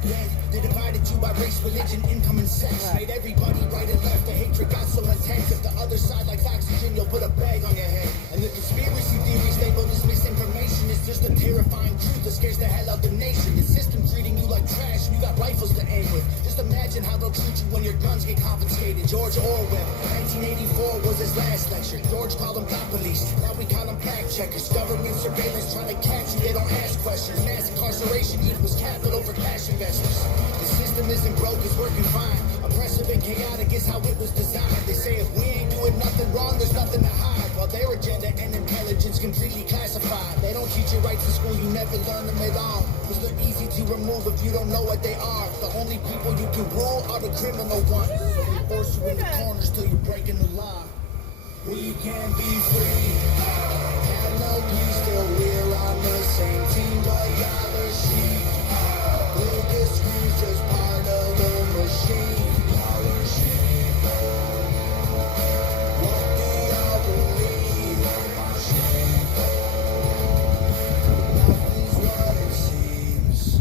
the bed. They divided you by race, religion, income, and sex. Made everybody right and left. The hatred got so intense. If the other side likes oxygen, you'll put a bag on your head. And the conspiracy theories labeled as misinformation is just a terrifying truth that scares the hell out the nation. The system treating you like trash, and you got rifles to aim with. Just imagine how they'll treat you when your guns get confiscated. George Orwell, 1984 was his last lecture. George called them cop police, now we call them fact checkers. Government surveillance trying to catch you, they don't ask questions. Mass incarceration equals capital for cash investors. The system isn't broke, it's working fine. Oppressive and chaotic is how it was designed. They say if we ain't doing nothing wrong, there's nothing to hide. While their agenda and intelligence completely classified. They don't teach you rights in school, you never learn them at all. Cause they're easy to remove if you don't know what they are. The only people you can rule are the criminal ones. So they force you in the corners till you're breaking the law. We can't be free. Have no peace till we're on the same team, but y'all are sheep. Lucas screws just part of the machine. Y'all are sheep. What do y'all believe? My sheep. Nothing's what it seems.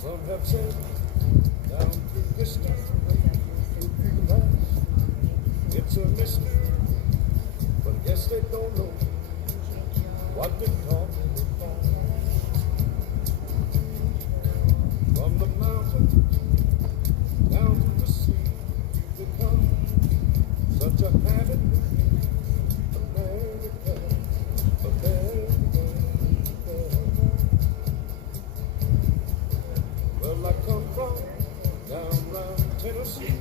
Some have said down through history, it's a mystery, but I guess they don't know what they call it. From the mountain down to the sea, you become such a habit. America, America. Well, I come from down round Tennessee,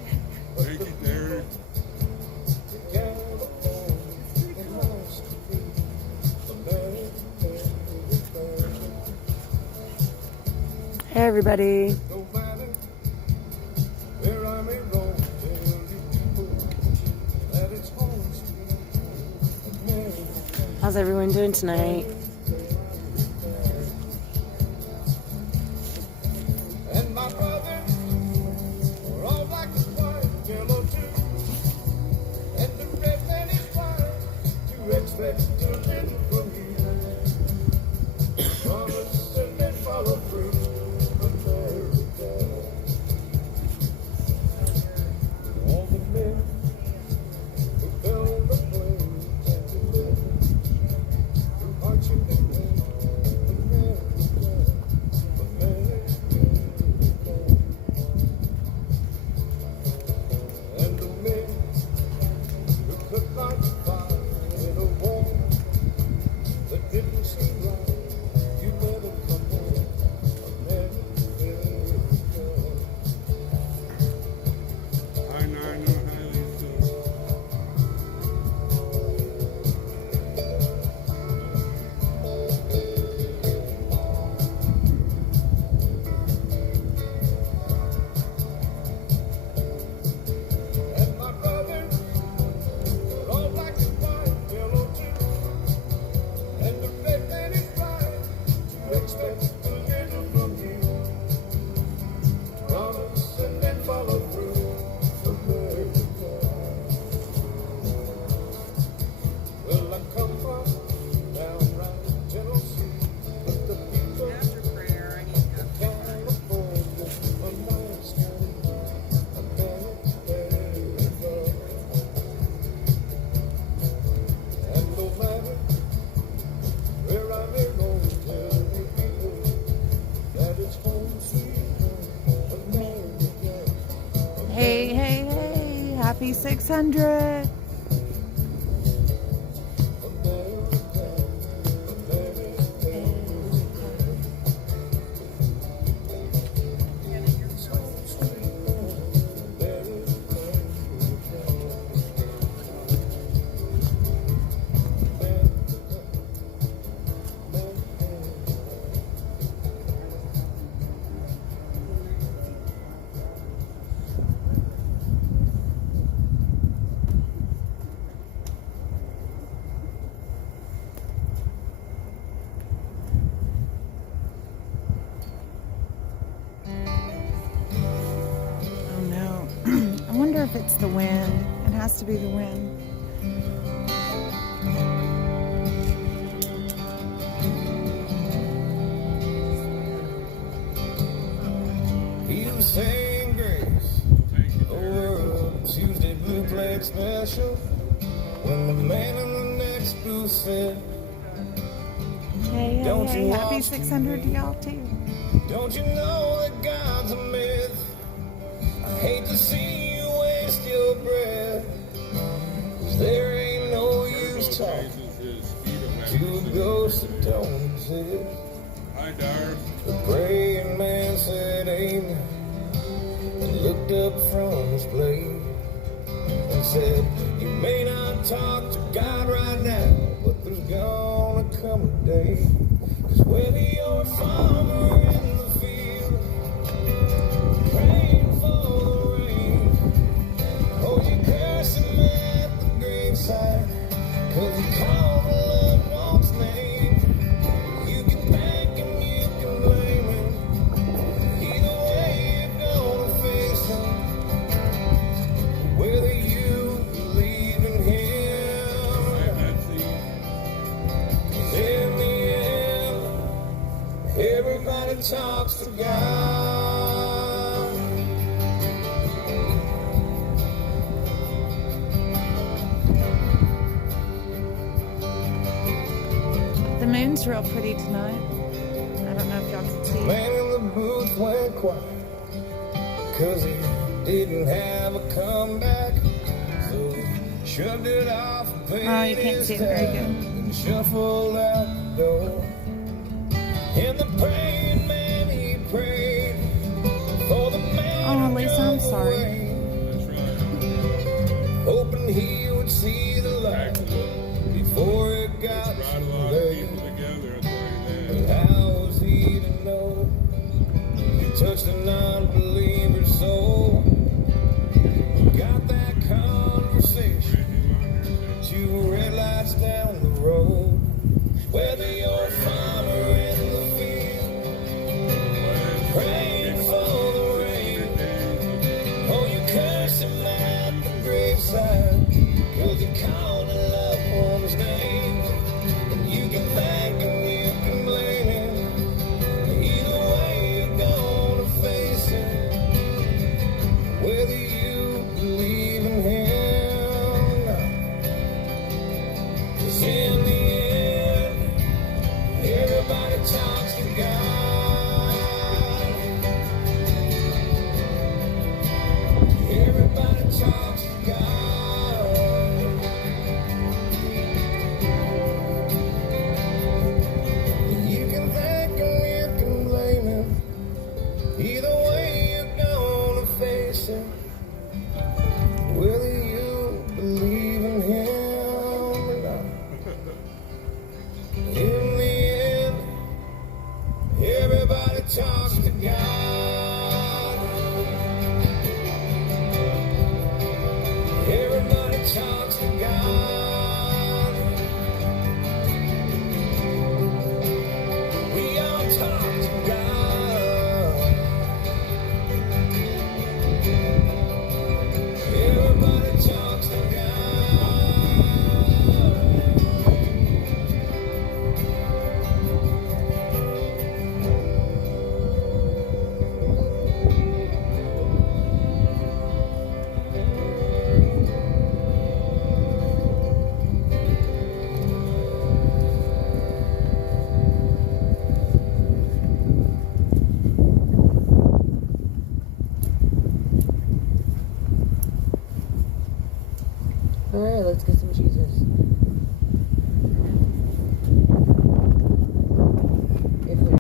but the people in California and lost to me. America, Hey everybody. no matter where I may roam, tell you people that it's home sweet America. How's everyone doing tonight? And my brothers are all black and white, yellow too. And the red man is white, to expect to win from you. Promise and then follow through, America. All the men who fell the flames and who lived through hardship and pain, America, America. And the men who could not fight in a war that didn't seem right, you let them come home, America. I know how you feel. And my brothers are all black and white, yellow too. And the red man is right to expect a little from you. Promise and then follow through, America. Well, I come from down round Tennessee, but the people of California are nice to me. America. And no matter where I may roam, tell you people that it's home sweet home, America. Hey, hey, hey. Happy 600. It's the wind. It has to be the wind. He was saying grace over a Tuesday blue plate special when the man in the next booth said, Hey, Don't hey, you hey. Happy watch 600 to TV? y'all too. Don't you know that God's a myth? I hate to see you waste your breath, 'cause there ain't no use talking to a ghost that don't exist. The praying man said amen and looked up from his plate and said, You may not talk to God right now, but there's gonna come a day. 'Cause whether you're a farmer in the field, praying for the rain, or you curse him at the graveside, 'cause he called the loved one's name, you can thank him, you can blame him. Either way, you're gonna face him. Whether you believe in him, in the end, everybody talks to God. The moon's real pretty tonight. I don't know if y'all can see. Man in the booth went quiet, 'cause he didn't have a comeback. So he shoved it off and paid Oh, you can't his see it very tab good. and shuffled out the door. And the praying man, he prayed for the man Oh, who Lisa, I'm drove sorry. away, hoping he would see the light before it got too late. But how was he to know he touched a non-believer's soul? Got that conversation, 2 red lights down the road. Whether you're a farmer in the field, praying for the rain, or you curse him at the graveside, 'cause you called a loved one's name, and you can thank him, you can blame him. Either way, you're gonna face it. Whether you believe in him or not, 'cause in the end, everybody talks to God. Everybody talks to God. You can thank him, you can blame him. Either way, you're gonna face it. Whether you believe in him or not. In the end, everybody talks to God. Everybody talks to God. We all talk to God. Everybody talks to God. All right, let's get some Jesus. If we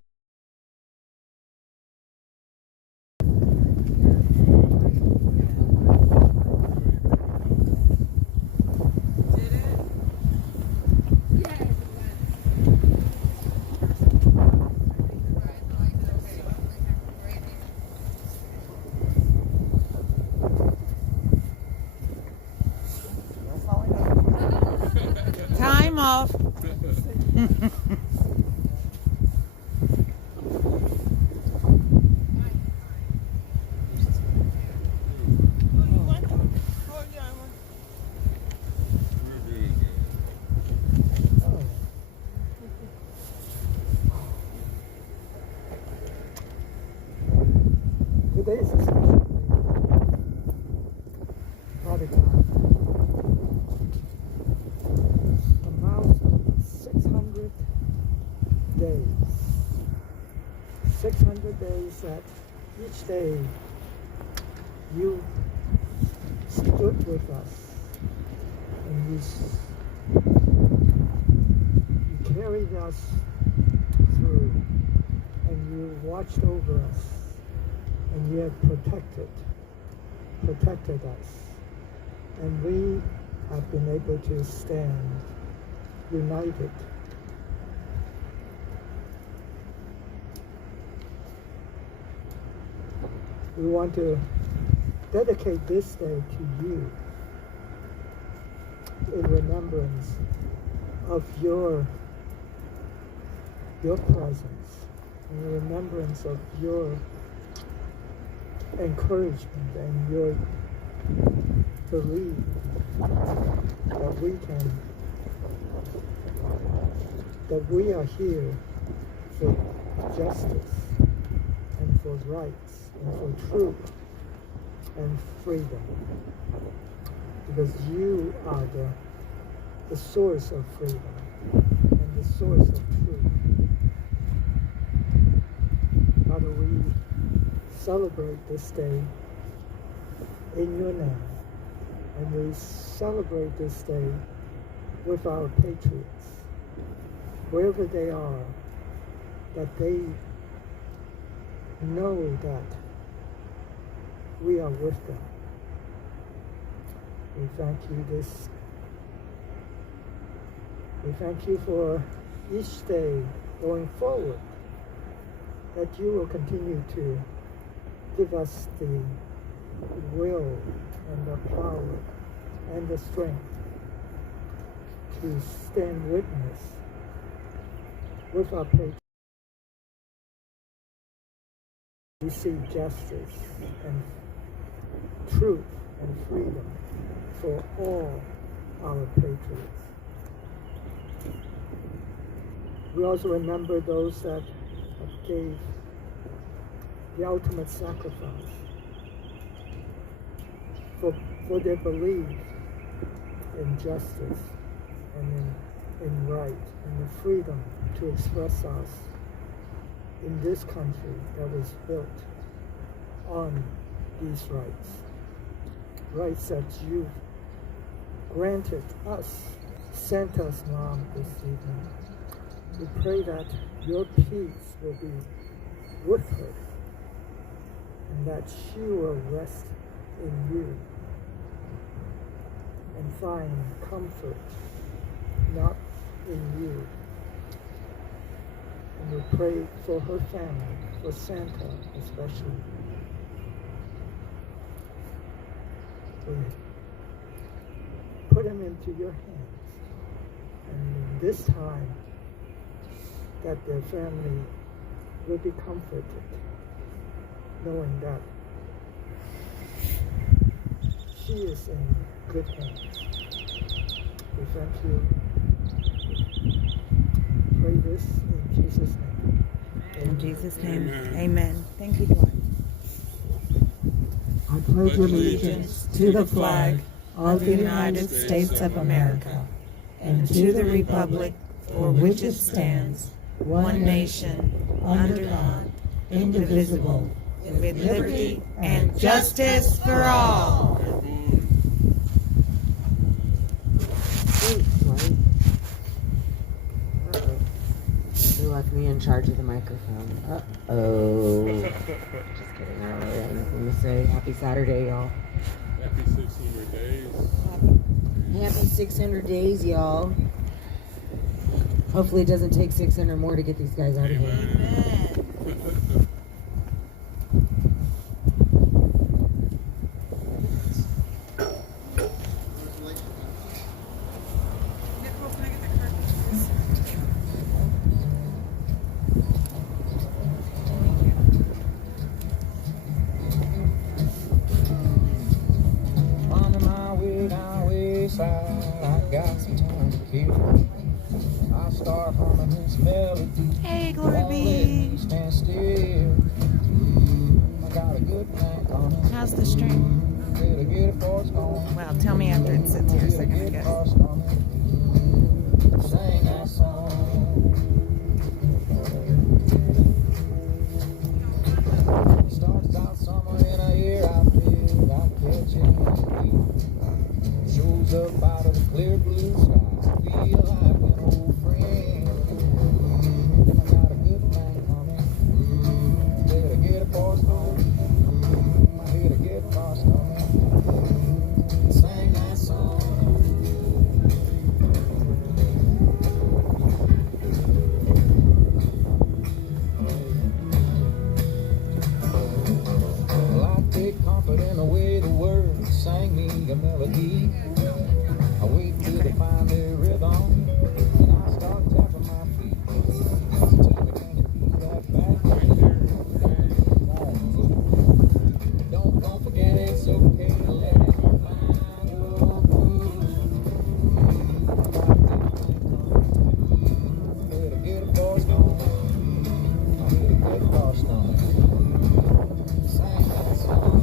Falling over. Today is a special day. Father God, a milestone of 600 days. 600 days that each day you stood with us and you carried us through and you watched over us and you have protected us, and we have been able to stand united. We want to dedicate this day to you in remembrance of your presence, in remembrance of your encouragement and your belief that we are here for justice and for rights and for truth and freedom, because you are the source of freedom and the source of truth. Father, we celebrate this day in your name, and we celebrate this day with our patriots, wherever they are, that they know that we are with them. We thank you for each day going forward, that you will continue to give us the will and the power and the strength to stand witness with our patriots. We see justice and truth and freedom for all our patriots. We also remember those that gave the ultimate sacrifice for their belief in justice and in right and the freedom to express us in this country that is built on these rights that you granted us, sent us, Mom, this evening. We pray that your peace will be with her and that she will rest in you and find comfort not in you. And we pray for her family, for Santa especially. We put him into your hands. And in this time, that their family will be comforted, knowing that she is in good hands. We thank you. Pray this in Jesus' name. In Jesus' name, amen. Thank you, Lord. I pledge allegiance to the flag of the United States of America and to the republic for which it stands, one nation, under God, indivisible, with liberty and justice for all. They left me in charge of the microphone. Uh-oh. Just kidding. I don't really have anything to say. Happy Saturday, y'all. Happy 600 days. Happy 600 days, y'all. Hopefully it doesn't take 600 more to get these guys out of here. On my way down wayside, I got some time to kill. I start humming this melody. Hey, Glory Won't let me be. stand still. I got How's the stream? Well, tell me after it sits here a second, I guess. Starts out summer in a year I feel like catching my feet. Shows up out of the clear blue sky. Feel like an old friend. I got a good thing coming. Better get a force on. I hear the guitar's coming. Sing that song. Comfort in the way the words sang me a melody. I wait till they find their rhythm, and I start tapping my feet. So tell me, can you beat that back? Don't forget it's okay to let it find your groove. Better get a force on. Better get a force on. Sing that song.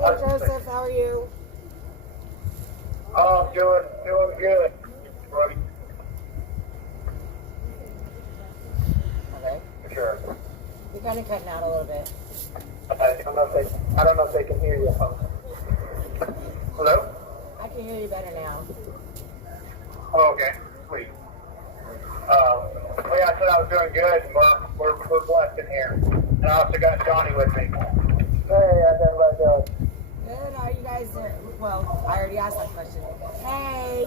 Hey Joseph, how are you? Oh, I'm doing good, buddy. Okay. For sure. You're kind of cutting out a little bit. I don't know if they can hear you. Hello? I can hear you better now. Oh, okay, sweet. Well, yeah, I said I was doing good, and we're blessed in here. And I also got Johnny with me. Hey, how's everybody doing? Good, how are you guys doing? Well, I already asked that question. Hey!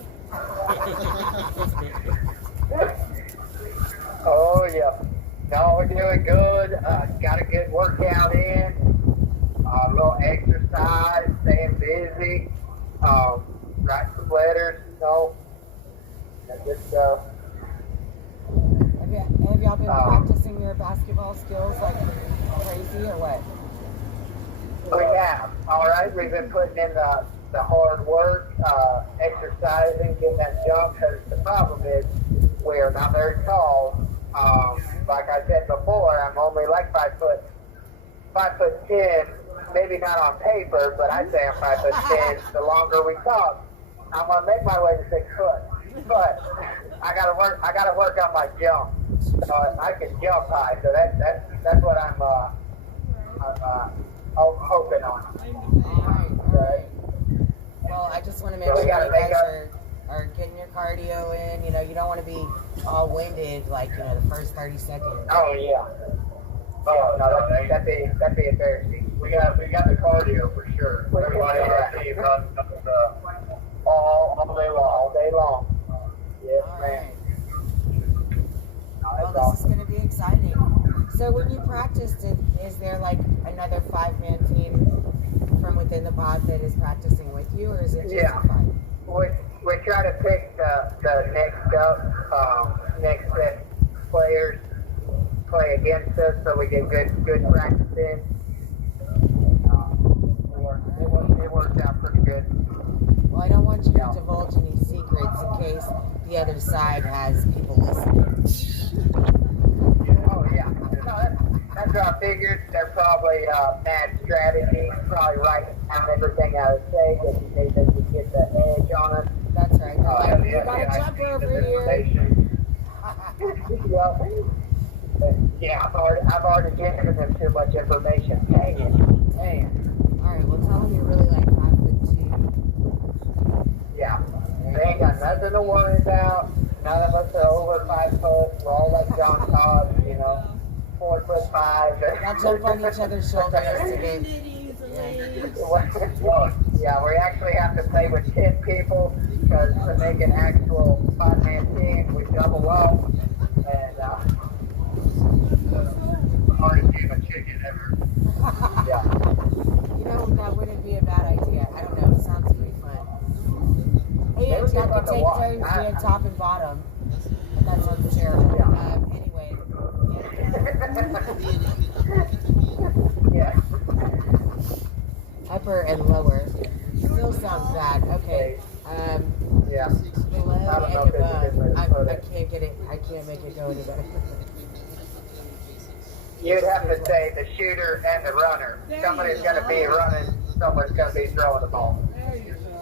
Oh, yeah. No, we're doing good. Got a good workout in. A little exercise, staying busy. Right Good stuff. Have y'all been practicing your basketball skills like crazy or what? We have. All right. We've been putting in the hard work, exercising, getting that jump. Because the problem is we're not very tall. Like I said before, I'm only like 5'10", maybe not on paper, but I say I'm 5'10". The longer we talk, I'm gonna make my way to 6 foot. But I gotta work on my jump. So I can jump high. So that's what I'm hoping on. All right. Well, I just want to make So we sure gotta you make guys are getting your cardio in. You know, you don't want to be all winded like, you know, the first 30 seconds. Oh yeah. Oh no, that'd be embarrassing. We got the cardio for sure. Everybody on our team runs all day long. All day long. Yes, All man. right. Well, this is going to be exciting. So when you practiced, is there like another 5-man team from within the pod that is practicing with you, or is it just Yeah. a 5? We try to pick the next set players play against us so we get good practice in. It worked out pretty good. Well, I don't want you to divulge any secrets in case the other side has people listening. Oh yeah. No, that's what I figured. They're probably mad strategy, probably writing down everything I would say just in case they could get the edge on us. That's right. Like, you got a jumper over here. Yeah, I've already given them too much information. Dang it. Dang. All right. Well, tell them you're really like 5'2". Yeah. They ain't got nothing to worry about. None of us are over 5 foot. We're all like John Todd, 4'5". Y'all jump on each other's shoulders to get. Yeah, we actually have to play with 10 people because to make an actual 5-man team, we double up. And hardest game of chicken ever. Yeah. You know, that wouldn't be a bad idea. I don't know. It sounds pretty fun. Hey, you have to take turns being top and bottom. And that's unfair. Anyway. Yeah. Upper and lower. Still sounds bad. Okay. Yeah. Below I don't know and if there's a above. difference, I but can't get it. I can't make it go any better. You'd have to say the shooter and the runner. Somebody's going to be running, someone's going to be throwing the ball.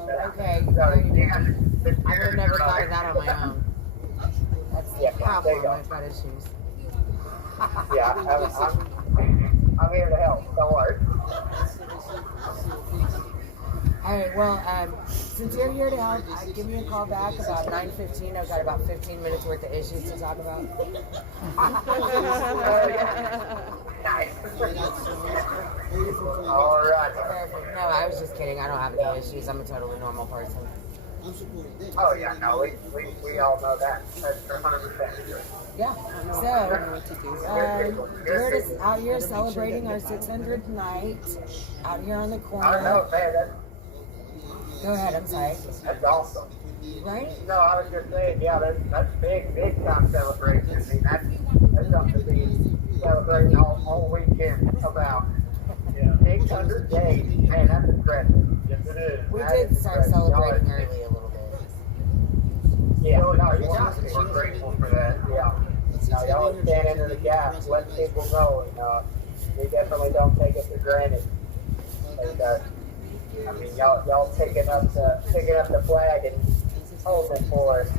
Okay. So, yeah, the I would have shooter's never thought running. of that on my own. That's the Yeah, there you problem. go. I've got issues. Yeah, I'm here to help. Don't worry. All right, well, since you're here to help, give me a call back about 9:15. I've got about 15 minutes worth of issues to talk about. Nice. All right. Perfect. No, I was just kidding. I don't have any issues. I'm a totally normal person. Oh, yeah, no, we all know that. That's 100% true. Yeah. So, we're out here celebrating our 600th night out here on the corner. I know, man, Go ahead. I'm sorry. that's awesome. Right? No, I was just saying, yeah, that's big time celebration. I mean, that's something to be celebrating all weekend about. Yeah. 600 days, man, that's impressive. Yes, it is. We did start celebrating early a little bit. Yeah, no, you got to. We're grateful for that. Yeah. No, y'all are standing in the gap, letting people know, and we definitely don't take it for granted. And, I mean, y'all picking up the flag and holding for it.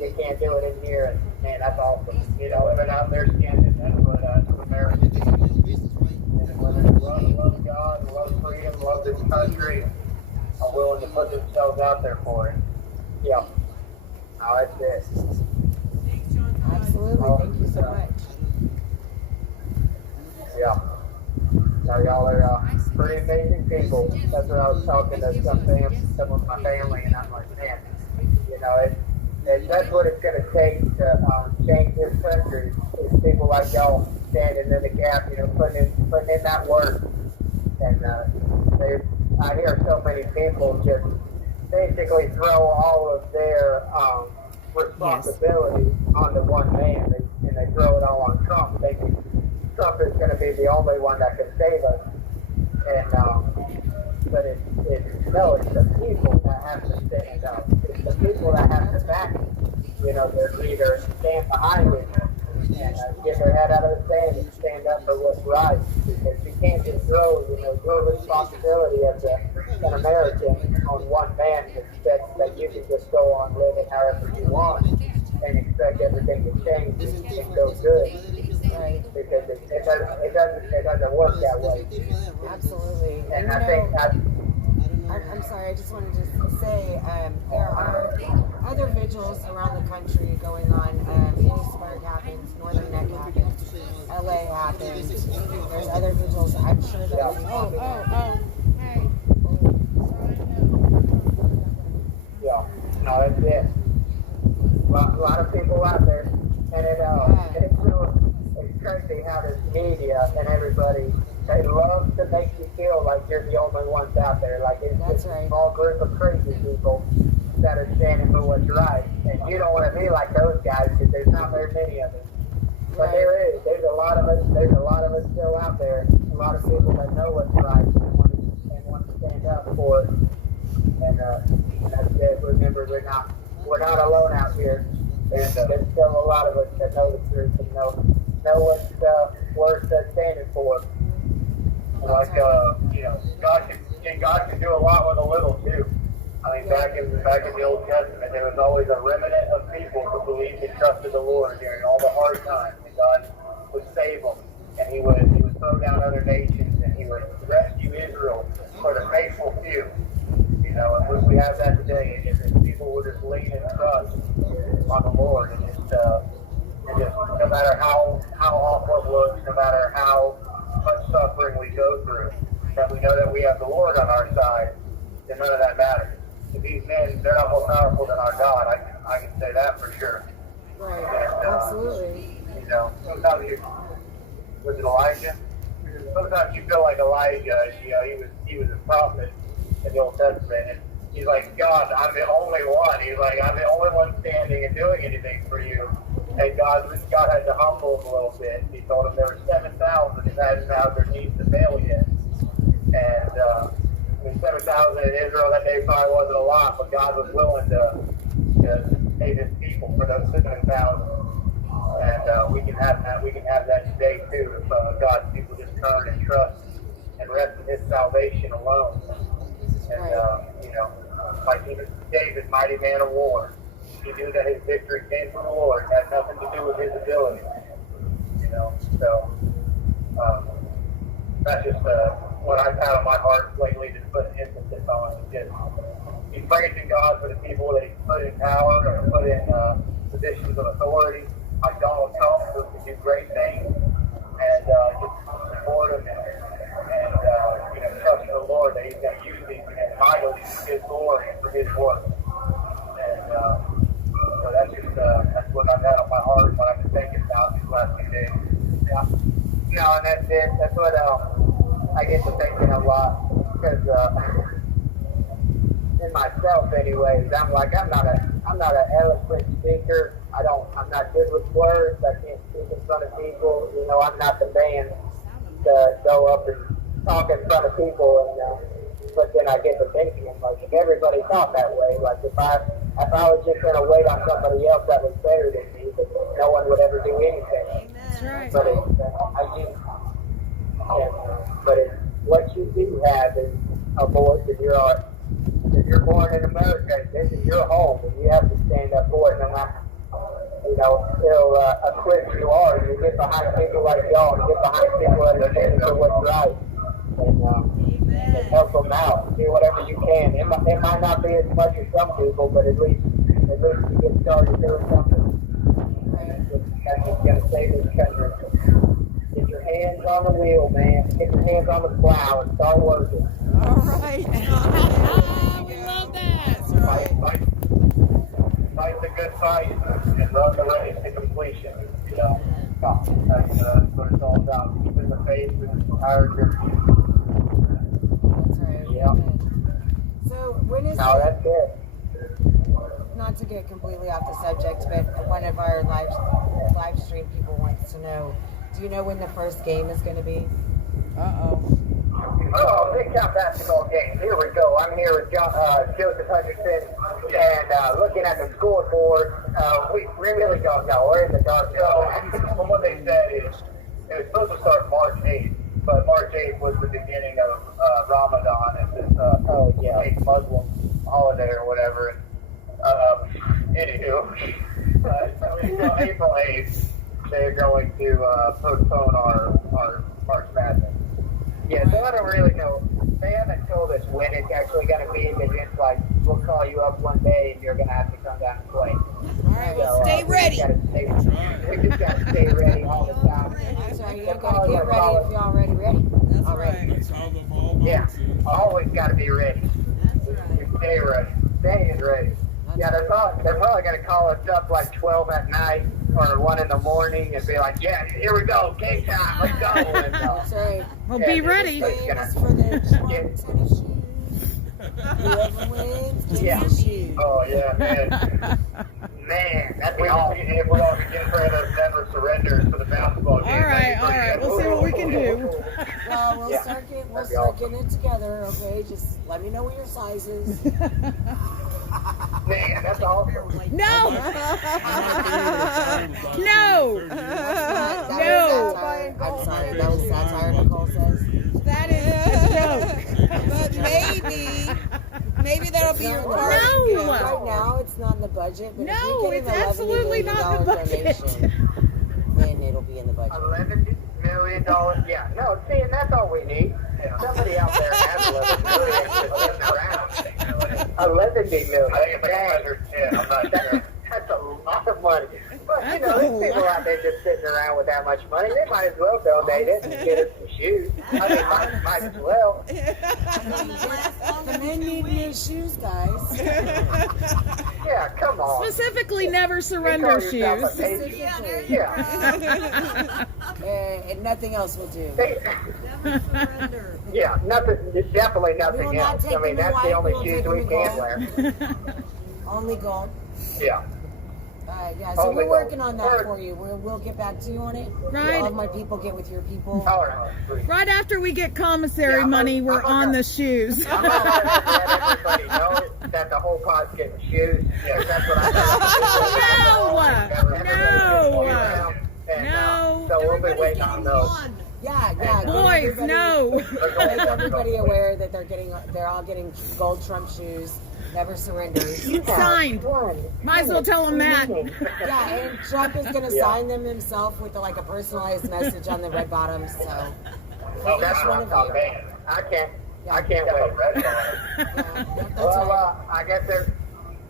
You can't do it in here, and man, that's awesome. Living out there standing nothing but American. And when they love God, love freedom, love this country, are willing to put themselves out there for it. Yeah. No, that's it. Absolutely. Thank you so much. Yeah. No, y'all are pretty amazing people. That's what I was talking to some of my family, and I'm like, man, that's what it's going to take to change this country. Is people like y'all standing in the gap, putting in that work. And I hear so many people just basically throw all of their responsibility onto one man, and they throw it all on Trump, thinking Trump is going to be the only one that can save us. And but it's the people that have to stand up. It's the people that have to back it. You know, their leader stand behind it and get their head out of the sand and stand up for what's right. Because you can't just throw, your responsibility as an American on one man and expect that you can just go on living however you want and expect everything to change and go good. Right. Because it doesn't work that way. Absolutely. And And I think I'm sorry, I just wanted to say there are other vigils around the country going on. Leesburg happens, Northern Neck happens, LA happens. There's other vigils. I'm sure that Hey. yeah, no, that's it. A lot of people out there, and it's crazy how this media and everybody, they love to make you feel like you're the only ones out there. Like it's That's just right. a small group of crazy people that are standing for what's right. And you don't want to be like those guys because there's not very many of them. But there is. There's a lot of us. There's a lot of us still out there. A lot of people that know what's right and want to stand up for it. And that's it. Remember, we're not alone out here. There's still a lot of us that know the truth and know what's worth standing for. Like God can do a lot with a little too. I mean, back in the Old Testament, there was always a remnant of people who believed and trusted the Lord during all the hard times, and God would save them, and He would throw down other nations, and He would rescue Israel for the faithful few. And we have that today. And people will just lean and trust on the Lord, and just no matter how awful it looks, no matter how much suffering we go through, that we know that we have the Lord on our side, then none of that matters. If these men, they're not more powerful than our God. I can say that for sure. Right. And, Absolutely. Sometimes was it Elijah? Sometimes you feel like Elijah. He was a prophet in the Old Testament, and he's like, God, I'm the only one. He's like, I'm the only one standing and doing anything for you. And God had to humble him a little bit. He told him there were 7,000 who hadn't bowed their knees to Baal yet. And 7,000 in Israel that day probably wasn't a lot, but God was willing to save His people for those 7,000. And we can have that. We can have that today too, if God's people just turn and trust and rest in His salvation alone. And like even David, mighty man of war, he knew that his victory came from the Lord. It had nothing to do with his ability. So that's just what I've had on my heart lately, just putting emphasis on. Just be praising God for the people that He's put in power or put in positions of authority, like Donald Trump, who can do great things, and just support him and trust in the Lord that He's going to use these men mightily for His glory and for His work. And so that's what I've had on my heart, what I've been thinking about these last few days. Yeah. And that's it. That's what I get to thinking a lot, because in myself, anyways, I'm not an eloquent speaker. I'm not good with words. I can't speak in front of people. I'm not the man to go up and talk in front of people. But then I get to thinking, like, if everybody thought that way, like if I was just going to wait on somebody else that was better than me, no one would ever do anything. That's right. But what you do have is a voice, and if you're born in America, this is your home, and you have to stand up for it, no matter how equipped you are. You get behind people like y'all, and get behind people that are standing for what's right, and help them out. Do whatever you can. It might not be as much as some people, but at least you get started doing something. That's what's going to save this country. Get your hands on the wheel, man. Get your hands on the plow and start working. All right. We love that. That's right. Fight the good fight and run the race to completion. That's what it's all about. Keeping the faith with our journey. That's right. Yeah. So when is No, that's it. not to get completely off the subject, but one of our live stream people wants to know, do you know when the first game is going to be? Oh, big time basketball game. Here we go. I'm here with Joseph Hutchinson, and looking at the scoreboard, we really don't know. We're in the dark. So, from what they said is, it was supposed to start March 8th, but March 8th was the beginning of Ramadan. It's this fake Muslim holiday or whatever. Anywho, so April 8th, they're going to postpone our March Madness. Yeah, so I don't really know. They haven't told us when it's actually going to be. They just like, we'll call you up one day and you're going to have to come down and play. All right, well, stay ready. We just got to stay ready all the time. That's right. You got to get ready if you're already ready. That's right. That's how the ball Yeah, bounces. always got to be ready. Stay ready. Staying ready. Yeah, they're probably going to call us up like 12 at night or 1 in the morning and be like, yeah, here we go, game time, let's go. And, That's right. Well, be ready. Famous for the tennis shoes. Whoever wins gets the shoes. Oh, yeah, man. Man, that'd be awesome if we all could get in front of those never surrenders for the basketball game. All right. We'll see what we can do. Well, we'll Yeah. start That'd be awesome. getting it together, okay? Just let me know what your size is. Man, that's awesome. No. No. No. I'm sorry, that was satire, Nicole says. That is a joke. But maybe that'll be your party. No. Right now, it's not in the budget, but No, if we it's get an $11 absolutely million not in the budget. donation, then it'll be in the budget. $11 million. Yeah, no, see, and that's all we need. Somebody out there has $11 million just sitting around. $11 million. I think it's like 110. I'm not sure. That's a lot of money. But, you know, there's people out there just sitting around with that much money. They might as well donate it and get us some shoes. I mean, might as well. The men need new shoes, guys. Yeah, come on. Specifically, never You surrender call yourself shoes. a patriot. Yeah. And nothing else will do. Yeah, nothing, definitely We nothing will not else. take I mean, them in that's the white, only we will shoes take we them in can gold. wear. Only gold. Yeah. Yeah, so Only we're gold. working on that for you. We'll get back to you on it. Right. All of my people get with your people. All right. Sweet. Right after we get commissary Yeah, I'm money, we're gonna- on the shoes. I'm gonna let everybody know that the whole pod's getting shoes. Yeah, that's what I No. And, so we'll be waiting on those. Yeah. Boys, no. Make everybody aware that they're all getting gold Trump shoes. Never surrenders. Signed. Might as well tell them that. Yeah, and Trump is going to sign them himself with a personalized message on the red bottoms. So that's one of you. Man, I can't wait. That's Well, right. I guess they're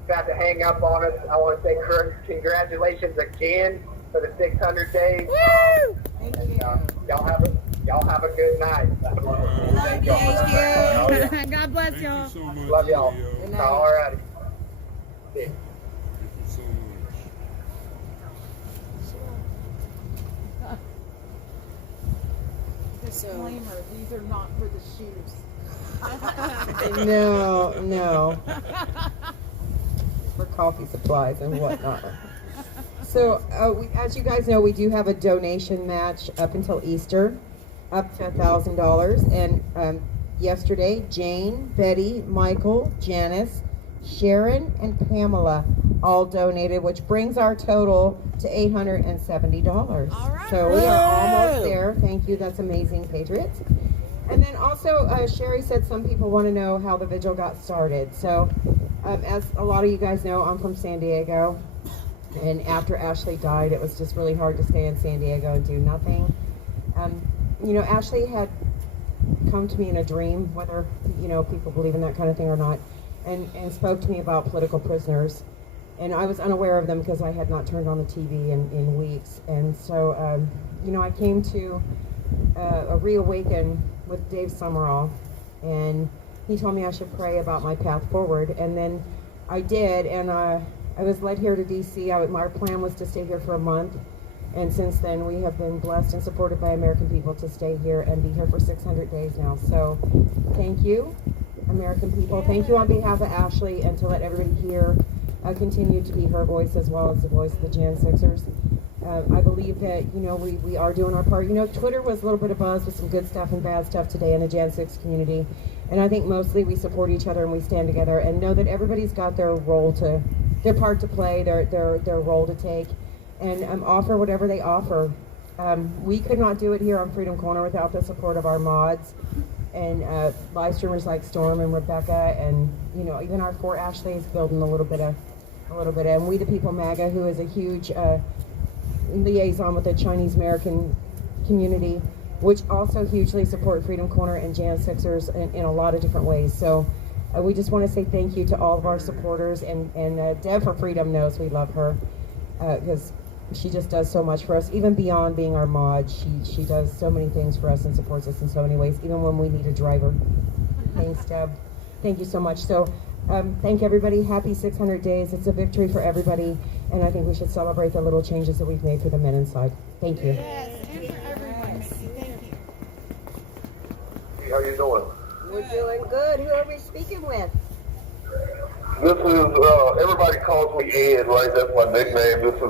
about to hang up on us. I want to say congratulations again for the 600 days. Woo! Thank you. Y'all have a good night. Thank you. God bless Thank y'all. you so much. Love y'all. Leo. Good night. All righty. Yeah. Thank you so much. Disclaimer, these are not for the shoes. No. For coffee supplies and whatnot. So, as you guys know, we do have a donation match up until Easter, up to $1,000. And yesterday, Jane, Betty, Michael, Janice, Sharon, and Pamela all donated, which brings our total to $870. All right. So we are almost there. Thank you. That's amazing, Patriots. And then also, Sherry said some people want to know how the vigil got started. So, as a lot of you guys know, I'm from San Diego. And after Ashley died, it was just really hard to stay in San Diego and do nothing. Ashley had come to me in a dream, whether, people believe in that kind of thing or not, and spoke to me about political prisoners. And I was unaware of them because I had not turned on the TV in weeks. And so, I came to a reawaken with Dave Summerall, and he told me I should pray about my path forward. And then I did, and I was led here to DC. Our plan was to stay here for a month, and since then we have been blessed and supported by American people to stay here and be here for 600 days now. So thank you, American people. Thank you on behalf of Ashley, and to let everybody hear continue to be her voice as well as the voice of the Jan Sixers. I believe that, we are doing our part. Twitter was a little bit of buzz with some good stuff and bad stuff today in the Jan 6 community. And I think mostly we support each other and we stand together and know that everybody's got their part to play, their role to take, and offer whatever they offer. We could not do it here on Freedom Corner without the support of our mods and live streamers like Storm and Rebecca, and even our 4Ashli is building a little bit of, and We the People MAGA, who is a huge liaison with the Chinese American community, which also hugely support Freedom Corner and Jan Sixers in a lot of different ways. So we just want to say thank you to all of our supporters, and Deb for Freedom knows we love her because she just does so much for us, even beyond being our mod. She does so many things for us and supports us in so many ways, even when we need a driver. Thanks, Deb. Thank you so much. So thank everybody. Happy 600 days. It's a victory for everybody, and I think we should celebrate the little changes that we've made for the men inside. Thank you. Yes, and for everyone, Missy. Thank you. Hey, how you doing? We're doing good. Who are we speaking with? This is, everybody calls me Ed, right? That's my nickname. This is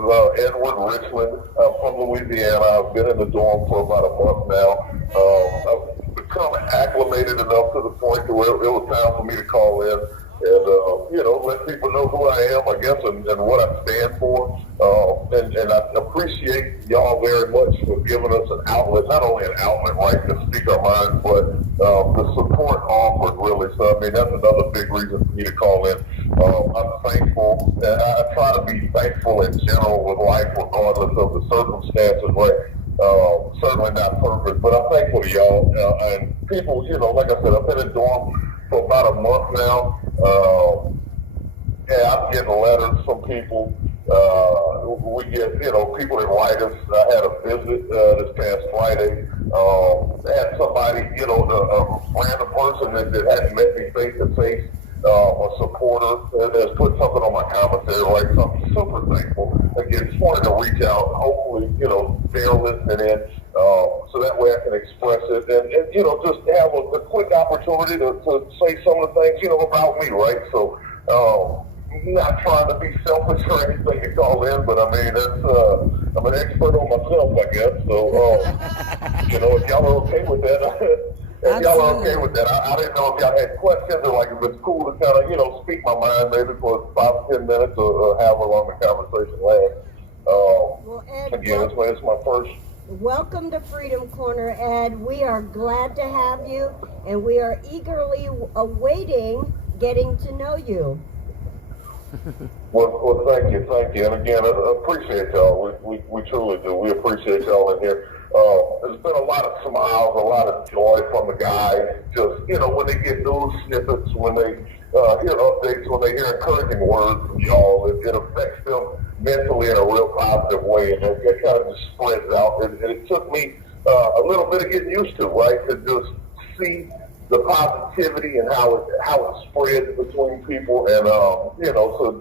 Edward Richland. I'm from Louisiana. I've been in the dorm for about a month now. I've become acclimated enough to the point to where it was time for me to call in and, let people know who I am, I guess, and what I stand for. And I appreciate y'all very much for giving us an outlet, not only an outlet, right, to speak our minds, but the support offered, really. So, I mean, that's another big reason for me to call in. I'm thankful, and I try to be thankful in general with life, regardless of the circumstances, right? Certainly not perfect, but I'm thankful to y'all. And people, like I said, I've been in dorm for about a month now. I'm getting letters from people. We get, people that write us. I had a visit this past Friday. I had somebody, a random person that hadn't met me face to face, a supporter that has put something on my commentary, right? So I'm super thankful. Again, just wanted to reach out. Hopefully, they're listening in, so that way I can express it and just have a quick opportunity to say some of the things, about me, right? So, not trying to be selfish or anything to call in, but I mean, that's, I'm an expert on myself, I guess. So, if y'all are okay with that, I didn't know if y'all had questions or if it's cool to kind of, speak my mind maybe for 5 to 10 minutes or however long the conversation lasts. Well, Ed, again, it's my first. Welcome to Freedom Corner, Ed. We are glad to have you, and we are eagerly awaiting getting to know you. Well, thank you. And again, I appreciate y'all. We truly do. We appreciate y'all in here. There's been a lot of smiles, a lot of joy from the guys. Just, when they get news snippets, when they hear updates, when they hear encouraging words from y'all, it affects them mentally in a real positive way. And it kind of just spreads out. And it took me a little bit of getting used to, right, to just see the positivity and how it spreads between people, and so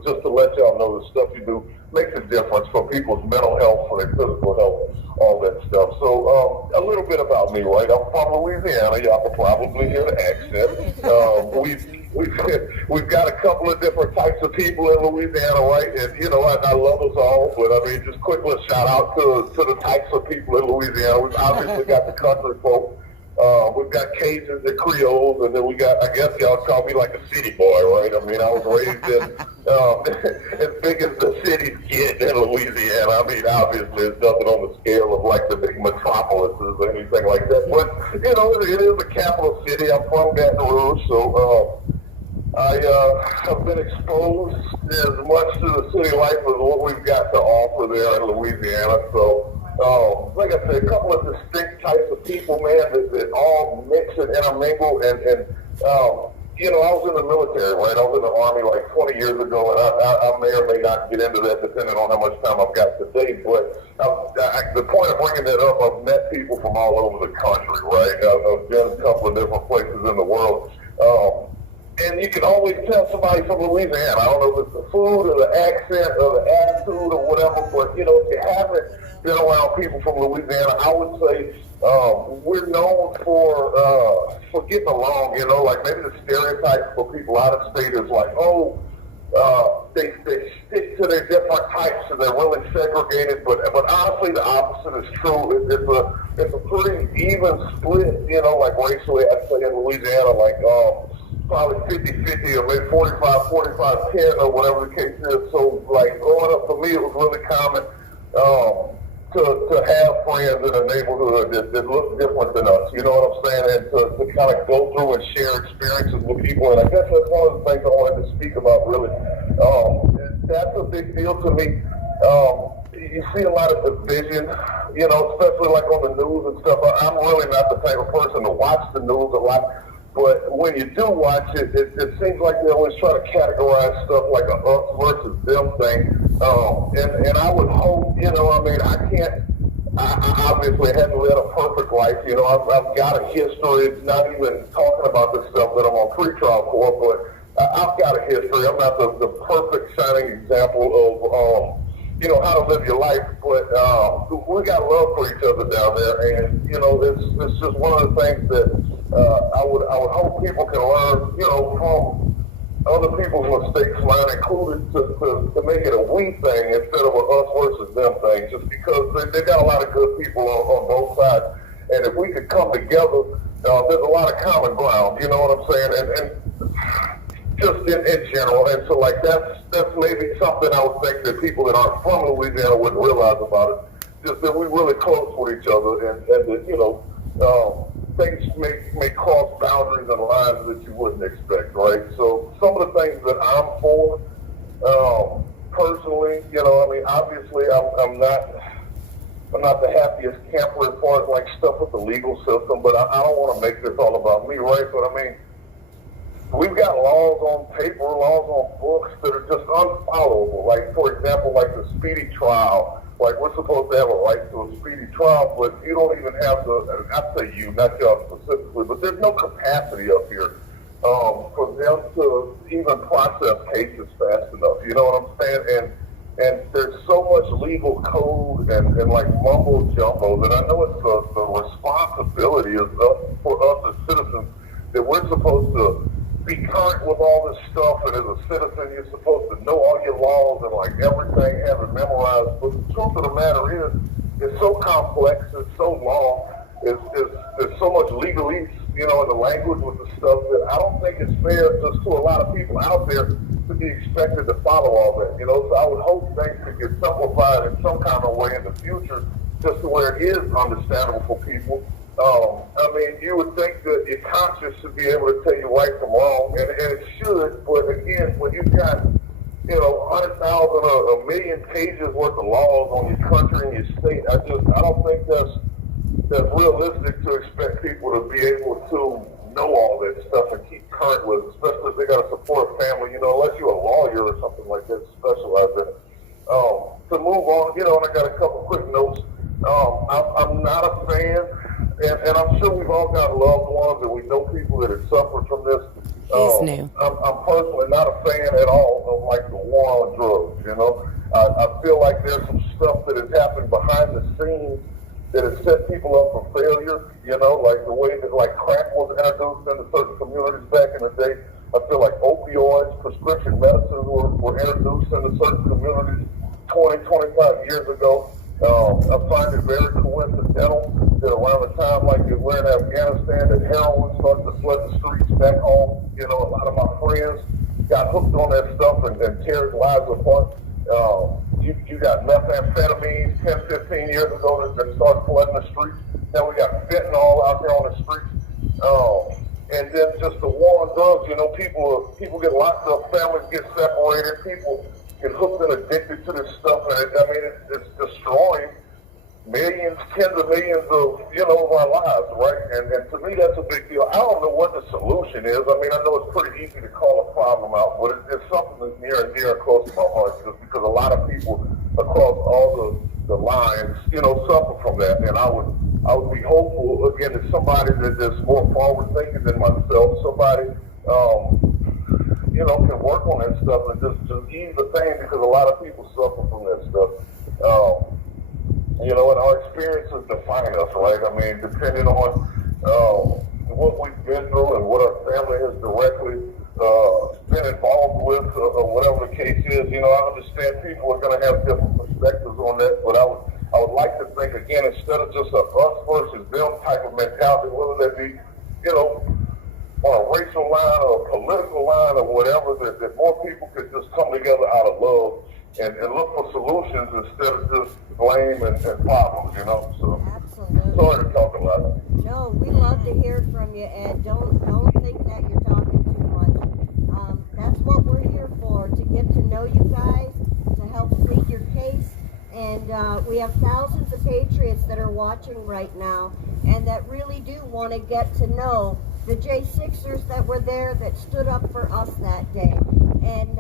just to let y'all know the stuff you do makes a difference for people's mental health, for their physical health, all that stuff. So a little bit about me, right? I'm from Louisiana. Y'all can probably hear the accent. We've got a couple of different types of people in Louisiana, right? And I love us all, but I mean, just quick little shout out to the types of people in Louisiana. We've obviously got the country folk. We've got Cajuns and Creoles, and then we got, I guess y'all call me like a city boy, right? I mean, I was raised in, as big as the cities get in Louisiana. I mean, obviously, it's nothing on the scale of like the big metropolises or anything like that. But, it is a capital city. I'm from Baton Rouge, so I have been exposed as much to the city life as what we've got to offer there in Louisiana. So, like I said, a couple of distinct types of people, man, that all mix and intermingle. And I was in the military, right? I was in the Army like 20 years ago, and I may or may not get into that depending on how much time I've got today. But the point of bringing that up, I've met people from all over the country, right? I've been a couple of different places in the world. And you can always tell somebody from Louisiana. I don't know if it's the food or the accent or the attitude or whatever, but, if you haven't been around people from Louisiana, I would say we're known for getting along, like maybe the stereotype for people out of state is like, oh, they stick to their different types and they're really segregated. But honestly, the opposite is true. It's a pretty even split, you know, like racially. I'd say in Louisiana, like probably 50-50 or maybe 45-10 or whatever the case is. So like growing up for me, it was really common to have friends in a neighborhood that look different than us, you know what I'm saying, and to kind of go through and share experiences with people. And I guess that's one of the things I wanted to speak about, really. That's a big deal to me. You see a lot of division, you know, especially like on the news and stuff. I'm really not the type of person to watch the news a lot. But when you do watch it, it seems like they always try to categorize stuff like a us versus them thing. And I would hope, you know, I mean, I obviously haven't led a perfect life. You know, I've got a history. It's not even talking about the stuff that I'm on pretrial for, but I've got a history. I'm not the perfect shining example of, you know, how to live your life, but we got love for each other down there, and you know, it's just one of the things that I would hope people can learn, you know, from other people's mistakes, mine included, to make it a we thing instead of a us versus them thing. Just because they got a lot of good people on both sides, and if we could come together, there's a lot of common ground. You know what I'm saying? And just in general, and so like that's maybe something I would think that people that aren't from Louisiana wouldn't realize about it. Just that we're really close with each other, and that, you know, things may cross boundaries and lines that you wouldn't expect, right? So some of the things that I'm for, personally, you know, I mean, obviously I'm not the happiest camper as far as like stuff with the legal system, but I don't want to make this all about me, right? But I mean, we've got laws on paper, laws on books that are just unfollowable. Like, for example, like the speedy trial. Like, we're supposed to have a right to a speedy trial, but you don't even have I say you, not y'all specifically, but there's no capacity up here for them to even process cases fast enough. You know what I'm saying? And there's so much legal code and like mumbo jumbo that I know it's the responsibility for us as citizens that we're supposed to be current with all this stuff, and as a citizen, you're supposed to know all your laws and like everything, have it memorized. But the truth of the matter is, it's so complex, it's so long, there's so much legalese, you know, in the language with the stuff that I don't think it's fair just to a lot of people out there to be expected to follow all that, you know. So I would hope things could get simplified in some kind of way in the future, just to where it is understandable for people. I mean, you would think that your conscience should be able to tell you right from wrong, and it should, but again, when you've got, you know, 100,000 or a million pages worth of laws on your country and your state, I don't think that's realistic to expect people to be able to know all that stuff and keep current with it, especially if they got to support a family, you know, unless you're a lawyer or something like that specialized in it. To move on, you know, and I got a couple quick notes. I'm not a fan. And I'm sure we've all got loved ones, and we know people that have suffered from this. I'm personally not a fan at all of like the war on drugs. You know, I feel like there's some stuff that has happened behind the scenes that has set people up for failure. You know, like the way that like crack was introduced into certain communities back in the day. I feel like opioids, prescription medicines were introduced into certain communities 20, 25 years ago. I find it very coincidental that around the time like we're in Afghanistan that heroin started to flood the streets back home. You know, a lot of my friends got hooked on that stuff and tears lives apart. You got methamphetamines 10, 15 years ago that started flooding the streets. Now we got fentanyl out there on the streets. And then just the war on drugs, you know, people get locked up, families get separated, people get hooked and addicted to this stuff, and it's destroying millions, tens of millions of, you know, of our lives, right? And to me, that's a big deal. I don't know what the solution is. I mean, I know it's pretty easy to call a problem out, but it's something that's near and dear and close to my heart, just because a lot of people across all the lines, you know, suffer from that. And I would be hopeful, again, that somebody that's more forward-thinking than myself, somebody, you know, can work on that stuff and just ease the pain, because a lot of people suffer from that stuff. You know, and our experiences define us, right? I mean, depending on what we've been through and what our family has directly been involved with, or whatever the case is, I understand people are going to have different perspectives on that, but I would like to think, again, instead of just a us versus them type of mentality, whether that be, on a racial line or a political line or whatever, that more people could just come together out of love and look for solutions instead of just blame and problems, So, Absolutely. sorry to talk a lot. No, we love to hear from you, Ed. Don't think that you're talking too much. That's what we're here for, to get to know you guys, to help plead your case. And we have thousands of patriots that are watching right now and that really do want to get to know the J6ers that were there, that stood up for us that day. And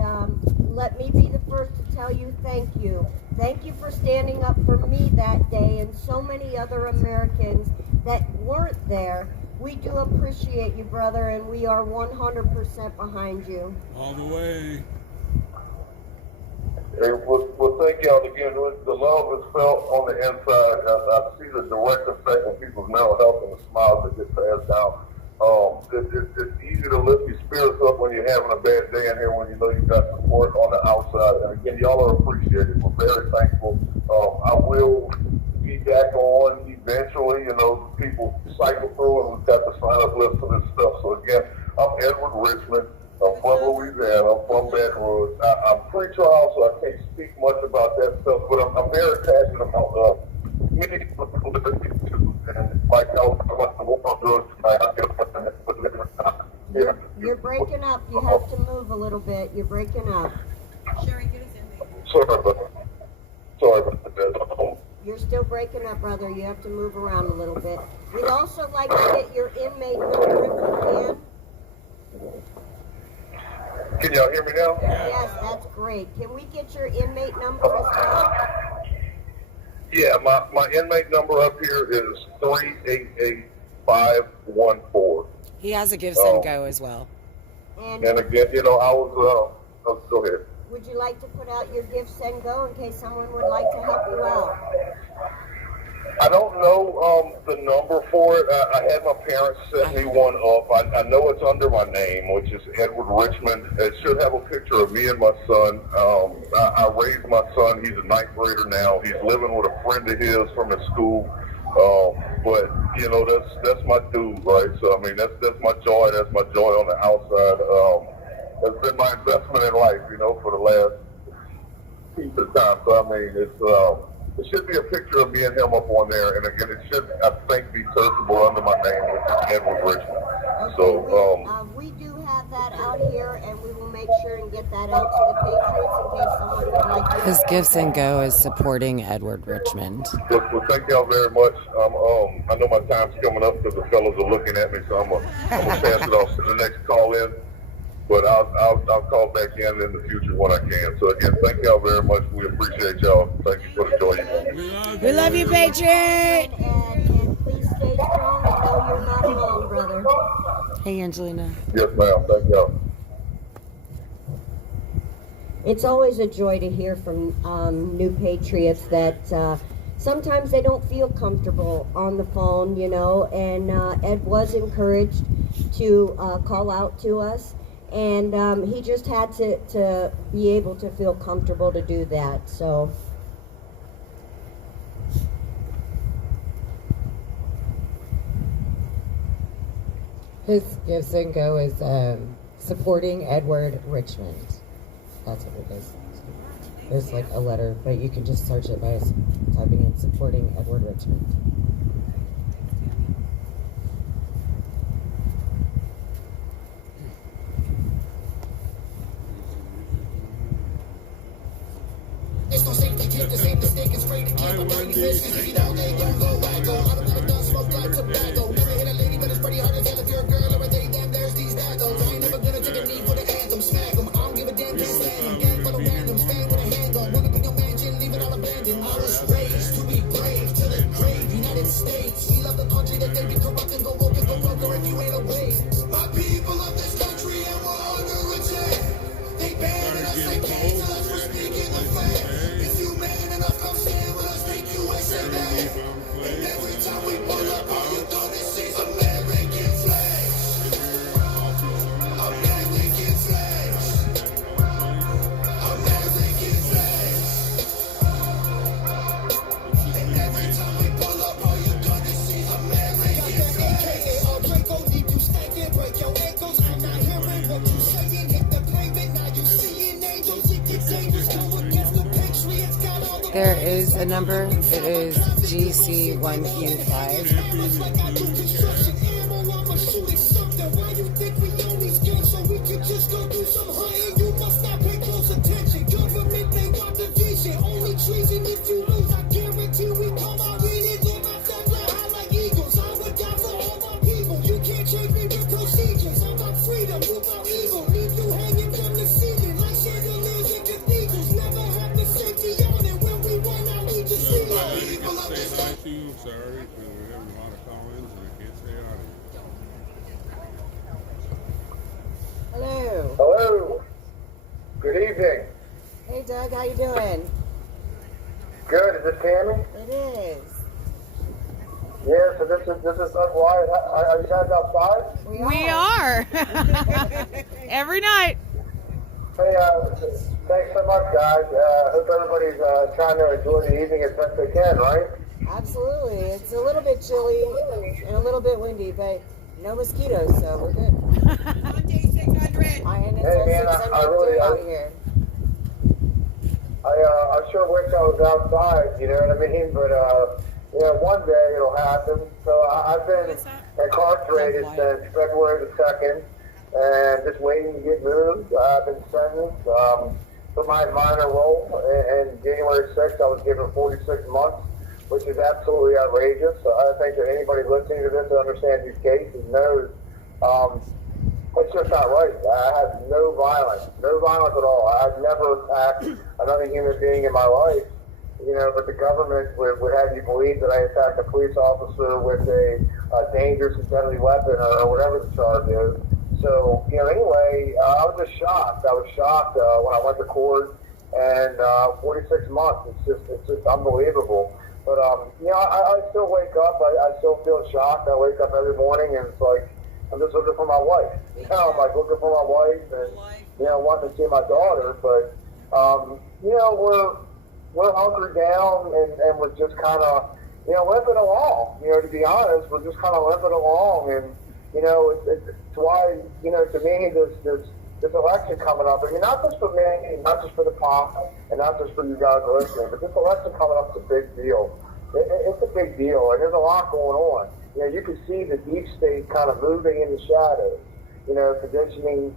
let me be the first to tell you thank you. Thank you for standing up for me that day and so many other Americans that weren't there. We do appreciate you, brother, and we are 100% behind you. All the way. Hey, well, thank y'all again. The love is felt on the inside. I see the direct effect on people's mental health and the smiles that get passed down. It's easy to lift your spirits up when you're having a bad day in here, when you know you got support on the outside. And again, y'all are appreciated. We're very thankful. I will be back on eventually. People cycle through, and we've got the sign-up list for this stuff. So again, I'm Edward Richmond. I'm from Louisiana. I'm from Baton Rouge. I'm pre-trial, so I can't speak much about that stuff, but I'm very passionate about meeting people and like I was about to work on drugs tonight. You're breaking up. You have to move a little bit. You're breaking up. Sorry about that. You're still breaking up, brother. You have to move around a little bit. We'd also like to get your inmate number if you can. Can y'all hear me now? Yes, that's great. Can we get your inmate number as well? Yeah, my inmate number up here is 388514. He has a Give Send Go as well. And again, I was, go ahead. would you like to put out your Give Send Go in case someone would like to help you out? I don't know the number for it. I had my parents set me one up. I know it's under my name, which is Edward Richmond. It should have a picture of me and my son. I raised my son. He's a ninth grader now. He's living with a friend of his from his school. But that's my dude, right? So I mean, that's my joy. That's my joy on the outside. It's been my investment in life, for the last piece of time. So I mean, it should be a picture of me and him up on there, and again, it should, I think, be searchable under my name, which is Edward Richmond. Okay, So, we do have that out here, and we will make sure and get that out to the Patriots in case someone would like to. His Give Send Go is supporting Edward Richmond. well, thank y'all very much. I know my time's coming up because the fellows are looking at me, so I'm gonna pass it off to the next call in. But I'll call back in the future when I can. So again, thank y'all very much. We appreciate y'all. Thank you for the joy you have. We love you, Patriot. And please stay strong and know you're not alone, brother. Hey, Angelina. Yes, ma'am. Thank y'all. It's always a joy to hear from new patriots that sometimes they don't feel comfortable on the phone, and Ed was encouraged to call out to us. And he just had to be able to feel comfortable to do that. So his Give Send Go is supporting Edward Richmond. That's what it is. There's like a letter, but you can just search it by typing in supporting Edward Richmond. It's no safety kid, the same mistake is afraid to keep a dirty fish. Cause if you don't, they don't go wacko. Automatic gun, smoke like tobacco. Never hit a lady, but it's pretty hard to tell if you're a girl or a they. Damn, there's these daggos. I ain't never gonna take a knee for the anthem. Smack 'em, I don't give a damn, can't stand 'em. Gang full of randoms, fan with a handgun. Run up in your mansion, leave it all abandoned. I was raised to be brave, to the grave. United States, we love the country that they be corrupt and go woke and go broker if you ain't away. My people of this country and we're under attack. They banned us, they cancel us for speaking the fact. Come stand with us, make USA mad. And every time we pull up, all you done There is a number. It is GC1Q5. Sorry, because we're having a lot of call-ins and I can't stay on it. Hello. Hello. Good evening. Hey, Doug. How you doing? Good. Is this Tammy? It is. Yeah. So this is Doug Wyatt. Are you guys outside? We are. Every night. Hey, thanks so much, guys. Hope everybody's trying to enjoy the evening as best they can, right? Absolutely. It's a little bit chilly and a little bit windy, but no mosquitoes, so we're good. On day 600. And it's Hey, man, I 603 out here. I sure wish I was outside, you know what I mean? But, you know, one day it'll happen. So I've been incarcerated since February the 2nd and just waiting to get moved. I've been sentenced for my minor role. And January 6th, I was given 46 months, which is absolutely outrageous. So I think that anybody listening to this that understands these cases knows it's just not right. I had no violence at all. I've never attacked another human being in my life, you know, but the government would have you believe that I attacked a police officer with a dangerous and deadly weapon or whatever the charge is. So, you know, anyway, I was just shocked. I was shocked when I went to court, and 46 months, it's just unbelievable. But, you know, I still wake up. I still feel shocked. I wake up every morning, and it's like, I'm just looking for my wife. You know, I'm like looking for my wife and, you know, wanting to see my daughter. But, you know, we're hunkered down and we're just kind of, you know, limping along. You know, to be honest, we're just kind of limping along. And, you know, it's why, you know, to me, this election coming up, I mean, not just for me, not just for the pop, and not just for you guys listening, but this election coming up is a big deal. It's a big deal, and there's a lot going on. You know, you can see the deep state kind of moving in the shadows, you know, positioning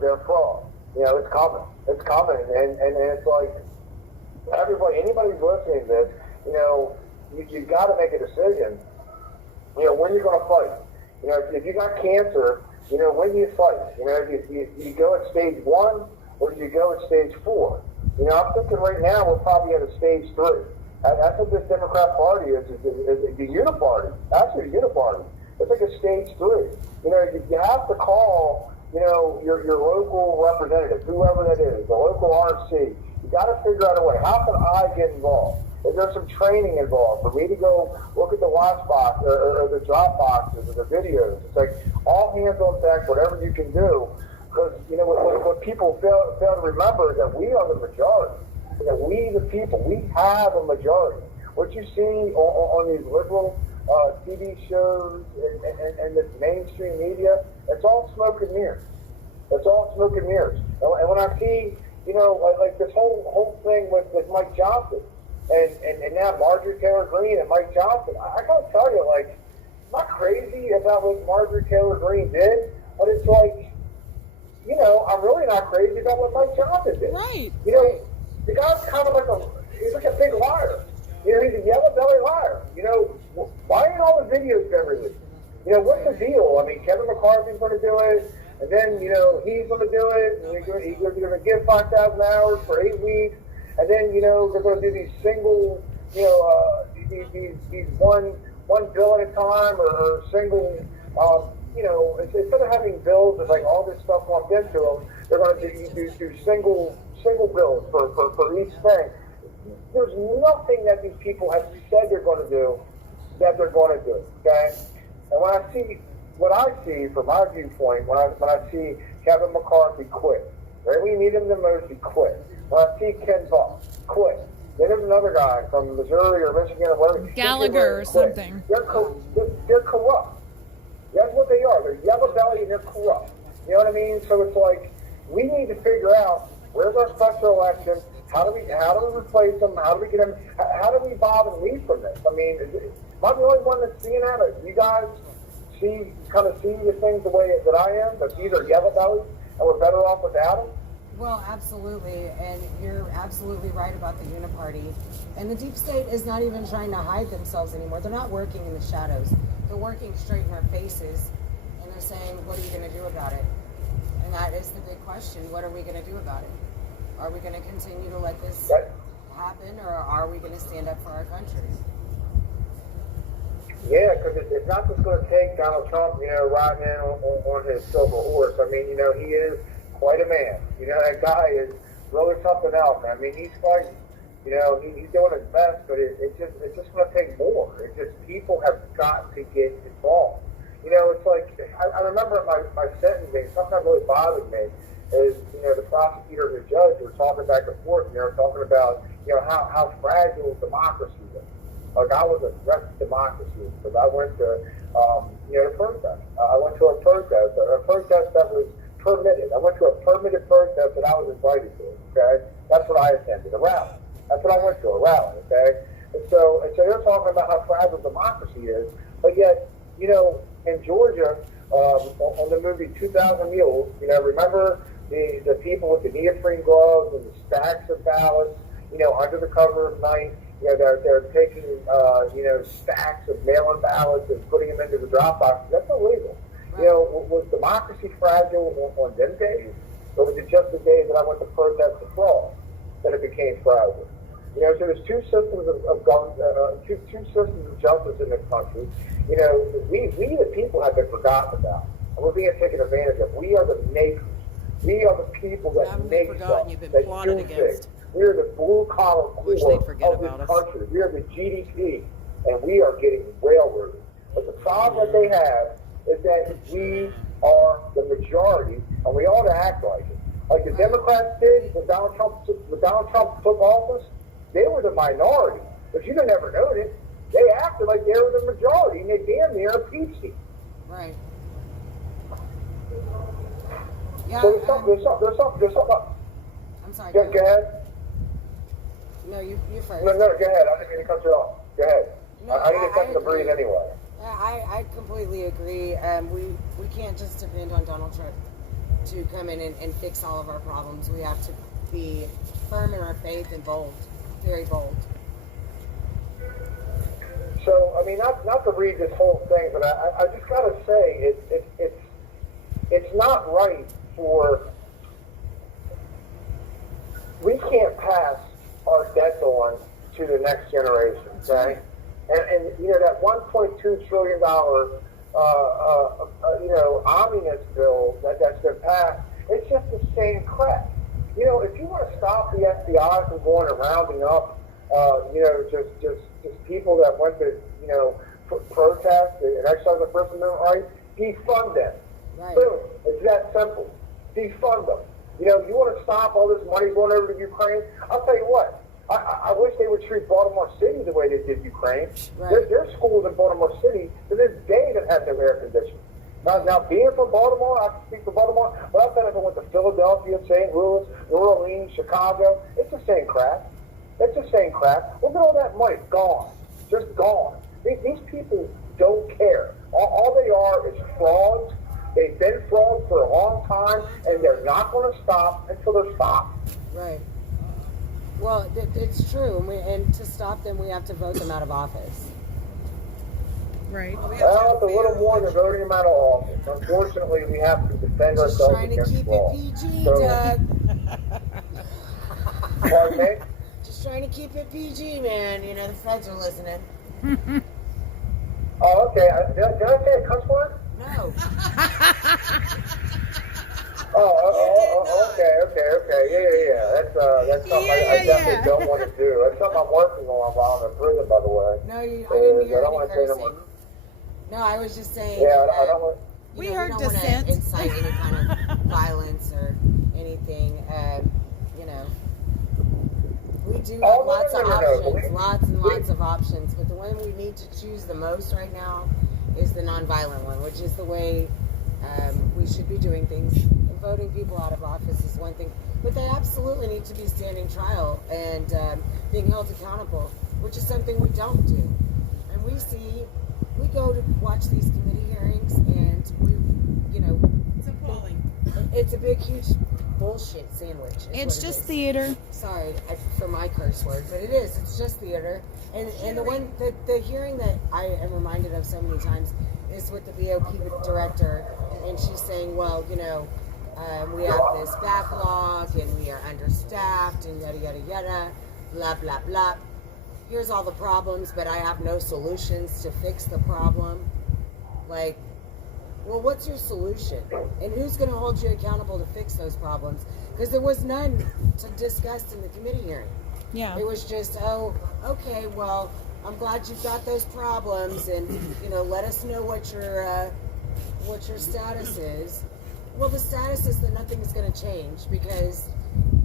their fraud. You know, it's coming, and it's like anybody who's listening to this, you know, you've got to make a decision. You know, when you're going to fight. You know, if you got cancer, you know, when do you fight? You know, do you go at stage 1 or do you go at stage 4? You know, I'm thinking right now we're probably at a stage 3. That's what this Democrat Party is the uniparty. Actually, a uniparty. It's like a stage 3. You know, you have to call, you know, your local representative, whoever that is, the local RC. You got to figure out a way. How can I get involved? Is there some training involved for me to go look at the watch box or the drop boxes or the videos? It's like all hands on deck, whatever you can do. Because, you know, what people fail to remember is that we are the majority. That we, the people, we have a majority. What you see on these liberal TV shows and this mainstream media, it's all smoke and mirrors. It's all smoke and mirrors. And when I see, you know, like this whole thing with Mike Johnson, and now Marjorie Taylor Greene and Mike Johnson, I gotta tell you, like, I'm not crazy about what Marjorie Taylor Greene did, but it's like, you know, I'm really not crazy about what Mike Johnson did. Right. You know, the guy's kind of he's like a big liar. You know, he's a yellow belly liar. You know, why ain't all the videos been released? You know, what's the deal? I mean, Kevin McCarthy's going to do it, and then, you know, he's going to do it, and he's going to give 5,000 hours for 8 weeks, and then, you know, they're going to do these single, you know, these one bill at a time or single, you know, instead of having bills with like all this stuff lumped into them, they're going to do single bills for each thing. There's nothing that these people have said they're going to do that they're going to do, okay? And what I see from my viewpoint, when I see Kevin McCarthy quit, right? We need him the most, he quit. When I see Ken Buck quit. Then there's another guy from Missouri or Michigan or whatever. Gallagher or something. They're corrupt. That's what they are. They're yellow belly and they're corrupt. You know what I mean? So it's like, we need to figure out where's our special election, How do we replace them? How do we get them? How do we evolve and lead from this? I mean, am I the only one that's seeing that? Or you guys see the things the way that I am? That these are yellow bellies, and we're better off without them? Well, absolutely, and you're absolutely right about the uniparty. And the deep state is not even trying to hide themselves anymore. They're not working in the shadows. They're working straight in our faces, and they're saying, what are you going to do about it? And that is the big question. What are we going to do about it? Are we going to continue to let this happen, or are we going to stand up for our country? Yeah, because it's not just going to take Donald Trump, riding in on his silver horse. I mean, he is quite a man. That guy is really something else. I mean, he's fighting. He's doing his best, but it's just going to take more. It's just people have got to get involved. It's like I remember at my sentencing, something that really bothered me is the prosecutor and the judge were talking back and forth. Talking about how fragile democracy is. Like I was a threat to democracy because I went to the protest. I went to a protest that was permitted. I went to a permitted protest that I was invited to. Okay, that's what I attended, a rally. That's what I went to, a rally. Okay, and so they're talking about how fragile democracy is, but yet in Georgia on the movie 2,000 Mules, remember the people with the neoprene gloves and the stacks of ballots, under the cover of night. They're taking, stacks of mail-in ballots and putting them into the drop boxes. That's illegal. Was democracy fragile on them days? Or was it just the days that I went to protest the fraud that it became fragile? So there's two systems of government, two systems of justice in this country. We the people have been forgotten about. And we're being taken advantage of. We are the makers. We are the people that make stuff, you've been that plotted do against. things. We are the blue-collar Wish core they'd forget of this about us. country. We are the GDP, and we are getting railroaded. But the problem that they have is that we are the majority, and we ought to act like it. Like the Democrats did when Donald Trump took office, they were the minority. But you never noticed. They acted like they were the majority, and they damn near impeached him. Right. Yeah. So there's something. I'm sorry. Go ahead. No, you first. No, go ahead. I didn't mean to cut you off. Go ahead. No, I need a second to breathe anyway. I completely agree. We can't just depend on Donald Trump to come in and fix all of our problems. We have to be firm in our faith and bold, very bold. So, I mean, not to read this whole thing, but I just got to say, it's not right we can't pass our debts on to the next generation, okay? And that $1.2 trillion, omnibus bill that's been passed, it's just the same crap. If you want to stop the FBI from going and rounding up, just people that went to, protest and exercise their First Amendment rights, defund them. Right. Boom. It's that simple. Defund them. You want to stop all this money going over to Ukraine? I'll tell you what. I wish they would treat Baltimore City the way they did Ukraine. Right. There's schools in Baltimore City to this day that have no air conditioning. Now, being from Baltimore, I can speak for Baltimore, but I bet if I went to Philadelphia, St. Louis, New Orleans, Chicago, it's the same crap. It's the same crap. Look at all that money. Gone. Just gone. These people don't care. All they are is frauds. They've been frauds for a long time, and they're not going to stop until they're stopped. Right. Well, it's true. And to stop them, we have to vote them out of office. Right. Well, it's a little more than voting them out of office. Unfortunately, we have to defend Just ourselves trying to against keep law. it PG, So- Doug. Pardon me? Just trying to keep it PG, man. The feds are listening. Oh, okay. Did I say a cuss word? No. Okay. Yeah. That's something I definitely don't want to do. That's something I'm working on while I'm in prison, by the way. No, I didn't hear I don't any want to say no cursing. more. No, I was just saying. Yeah, I don't want. We we heard don't dissent. want to incite any kind of violence or anything. We do have lots of options, lots and lots of options, but the one we need to choose the most right now is the nonviolent one, which is the way we should be doing things. And voting people out of office is one thing, but they absolutely need to be standing trial and being held accountable, which is something we don't do. And we go to watch these committee hearings, and It's appalling. it's a big, huge bullshit sandwich. It's just theater. Sorry for my curse word, but it is. It's just theater. And the hearing that I am reminded of so many times is with the BOP director, and she's saying, well, we have this backlog, and we are understaffed, and yada yada yada, blah blah blah. Here's all the problems, but I have no solutions to fix the problem. Like, well, what's your solution? And who's going to hold you accountable to fix those problems? Because there was none to discuss in the committee hearing. Yeah. It was just, oh, okay, well, I'm glad you've got those problems, and let us know what your status is. Well, the status is that nothing is going to change because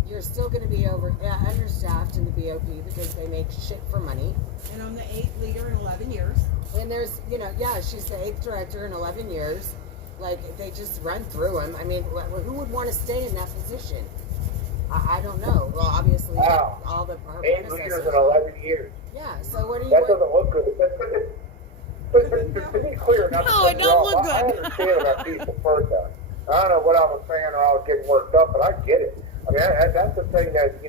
you're still going to be understaffed in the BOP because they make shit for money. And I'm the 8th leader in 11 years. And there's, she's the 8th director in 11 years. Like, they just run through them. I mean, who would want to stay in that position? I don't know. Well, obviously, Wow. all her 8 leaders in 11 years. Yeah, so what do you... That doesn't look good. But to be clear, not No, it don't look I good. understand about peaceful protest. I don't know what I was saying or I was getting worked up, but I get it. I mean, that's the thing that,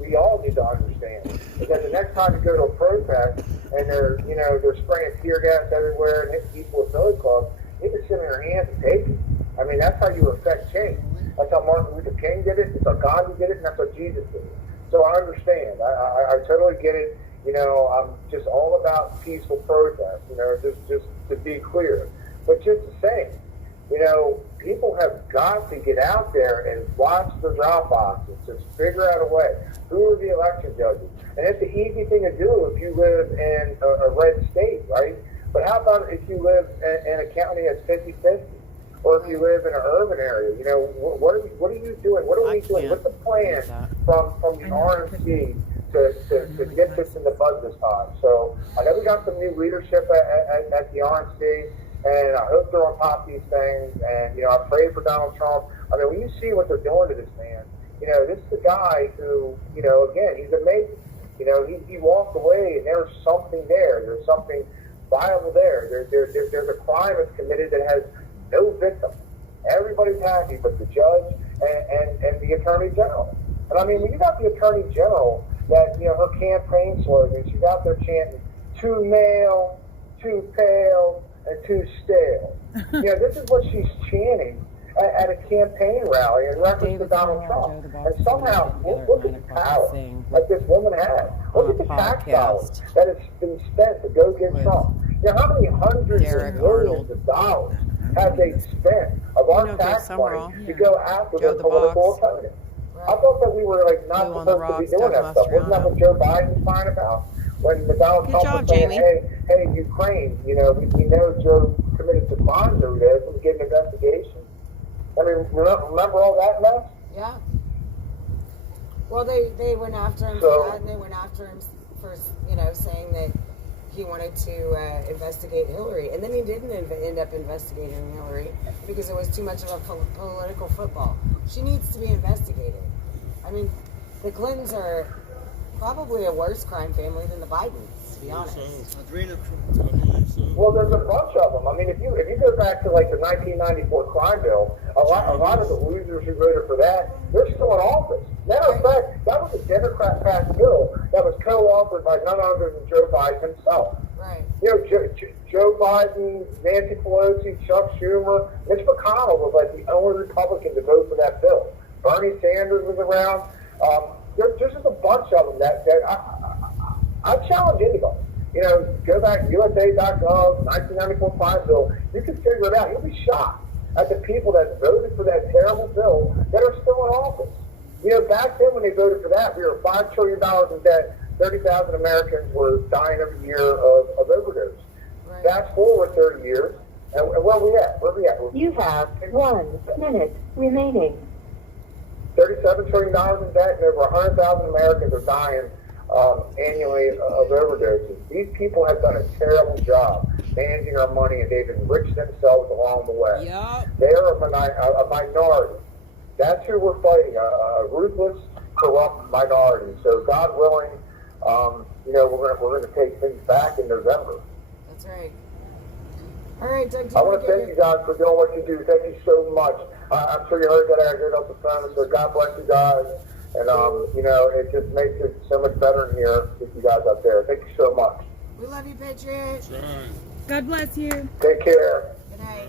we all need to understand. Because the next time you go to a protest and they're spraying tear gas everywhere and hitting people with billy clubs, you just sit in your hands and take it. I mean, that's how you affect change. That's how Martin Luther King did it. That's how Gandhi did it, and that's how Jesus did it. So I understand. I totally get it. I'm just all about peaceful protest. Just to be clear. But just to say, people have got to get out there and watch the drop boxes. Just figure out a way. Who are the election judges? And it's the easy thing to do if you live in a red state, right? But how about if you live in a county that's 50-50? Or if you live in an urban area, what are you doing? What are we doing? What's the plan from the RNC to get this in the bud this time? So I know we got some new leadership at the RNC, and I hope they're on top of these things. And I pray for Donald Trump. I mean, when you see what they're doing to this man, this is a guy who, again, he's amazing. He walked away, and there's something there. There's something viable there. There's a crime that's committed that has no victim. Everybody's happy but the judge and the attorney general. And I mean, when you got the attorney general that, her campaign slogan, she's out there chanting, too male, too pale, and too stale. This is what she's chanting at a campaign rally in reference to Donald Trump. And somehow, look at the power that this woman has. Look at the tax dollars that has been spent to go get Trump. How many hundreds of millions of dollars have they spent of our tax money to go after their political opponent? I thought that we were not supposed to be doing that stuff. Wasn't that what Joe Biden's crying about? When Donald Trump was saying, hey, Ukraine, we know Joe committed some crimes over there, so we get an investigation. I mean, remember all that mess? Yeah. Well, they went after him for that, and they went after him for, saying that he wanted to investigate Hillary. And then he didn't end up investigating Hillary because it was too much of a political football. She needs to be investigated. I mean, the Clintons are probably a worse crime family than the Bidens, to be honest. Well, there's a bunch of them. I mean, if you go back to the 1994 crime bill, a lot of the losers who voted for that, they're still in office. Matter of fact, that was a Democrat-passed bill that was co-authored by none other than Joe Biden himself. Right. Joe Biden, Nancy Pelosi, Chuck Schumer, Mitch McConnell was the only Republican to vote for that bill. Bernie Sanders was around. There's just a bunch of them that I challenge anybody. Go back to USA.gov, 1994 crime bill. You can figure it out. You'll be shocked at the people that voted for that terrible bill that are still in office. Back then when they voted for that, we were $5 trillion in debt. 30,000 Americans were dying every year of overdose. Right. Fast forward 30 years, and where are we at? You have 1 minute remaining. $37 trillion in debt, and over 100,000 Americans are dying annually of overdoses. These people have done a terrible job managing our money, and they've enriched themselves along the way. Yep. They're a minority. That's who we're fighting, a ruthless, corrupt minority. So God willing, we're gonna take things back in November. That's right. All right, Doug. I want to thank you guys for doing what you do. Thank you so much. I'm sure you heard that I heard off the phone. So God bless you guys, and it just makes it so much better in here with you guys out there. Thank you so much. We love you, Patriot. God bless you. Take care. Good night.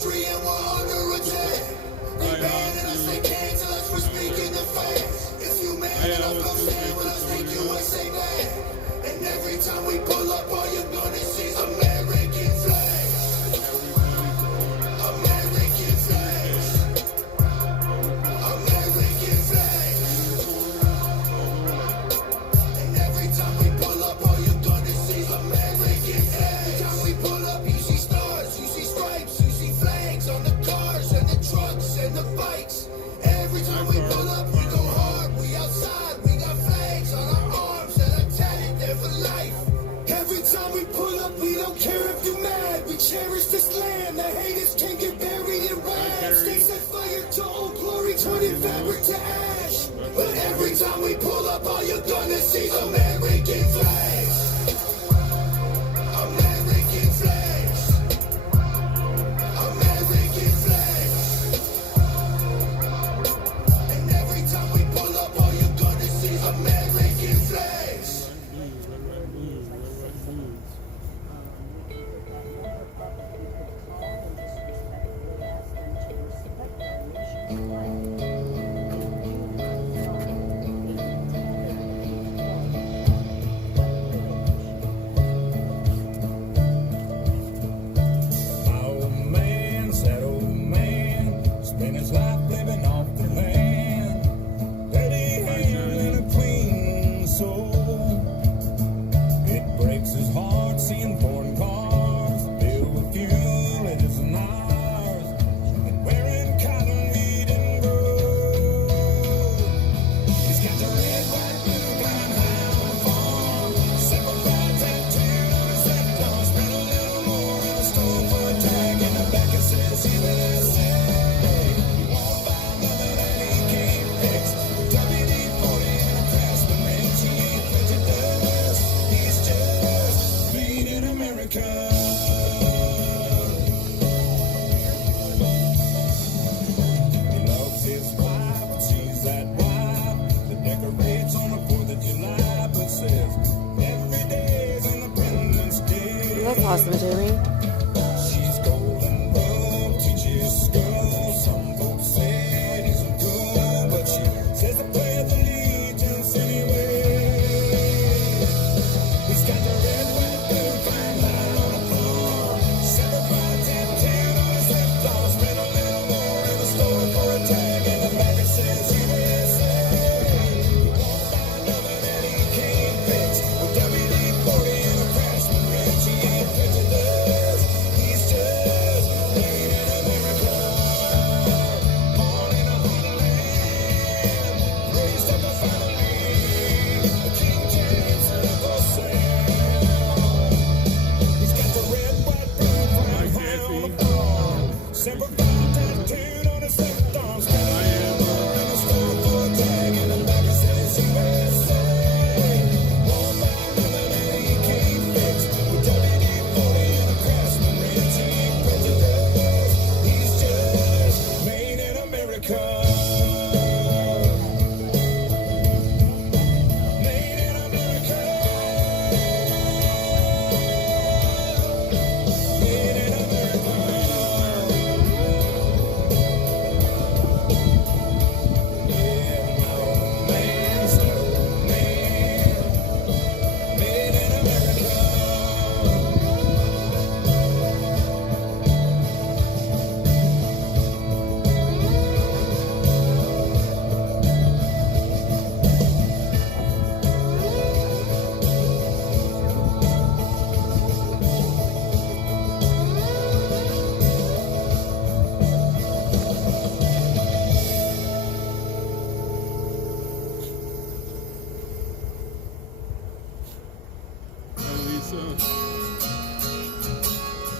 Free and we're under attack. They banning us, they cancel us for speaking the facts. If you man enough, come stand with us, make USA mad. And every time we pull up, all you're gonna see is American flags. American flags. American flags. And every time we pull up, all you're gonna see is American flags. Every time we pull up, you see stars, you see stripes, you see flags on the cars and the trucks and the bikes. Every time we pull up, we go hard. We outside, we got flags on our arms that are tatted there for life. Every time we pull up, we don't care if you're mad. We cherish this land. The haters can get buried in rags. They set fire to old glory, turning fabric to ash. But every time we pull up, all you're gonna see is American flags. American flags. American flags. And every time we pull up, all you're gonna see is American flags. Old man, sad old man, spent his life living off the land. Dirty hand and a clean soul. It breaks his heart seeing foreign cars filled with fuel it isn't ours, and wearing cotton we didn't grow. He's got the red, white, blue, flying high on the farm. Several cards tattooed on his left arm. Spent a little more in the store for a tag, and the back it says USA. He won't buy nothing that he can't fix. WD-40 and a Craftsman wrench. He ain't printed dust. He's just made in America. He loves his wife, and she's that wife that decorates on the 4th of July, but says every day is Independence Day. That's awesome, Jerry. She's golden broke, teaches school. Some folks say he's a good, but she says to pledge allegiance anyway. He's got the red, white, blue, flying high on the floor. 75 tattooed on his left arm. Spent a little more in the store for a tag, and the back it says USA. He won't buy nothing that he can't fix. With WD-40 and a Craftsman wrench, he ain't printed dust.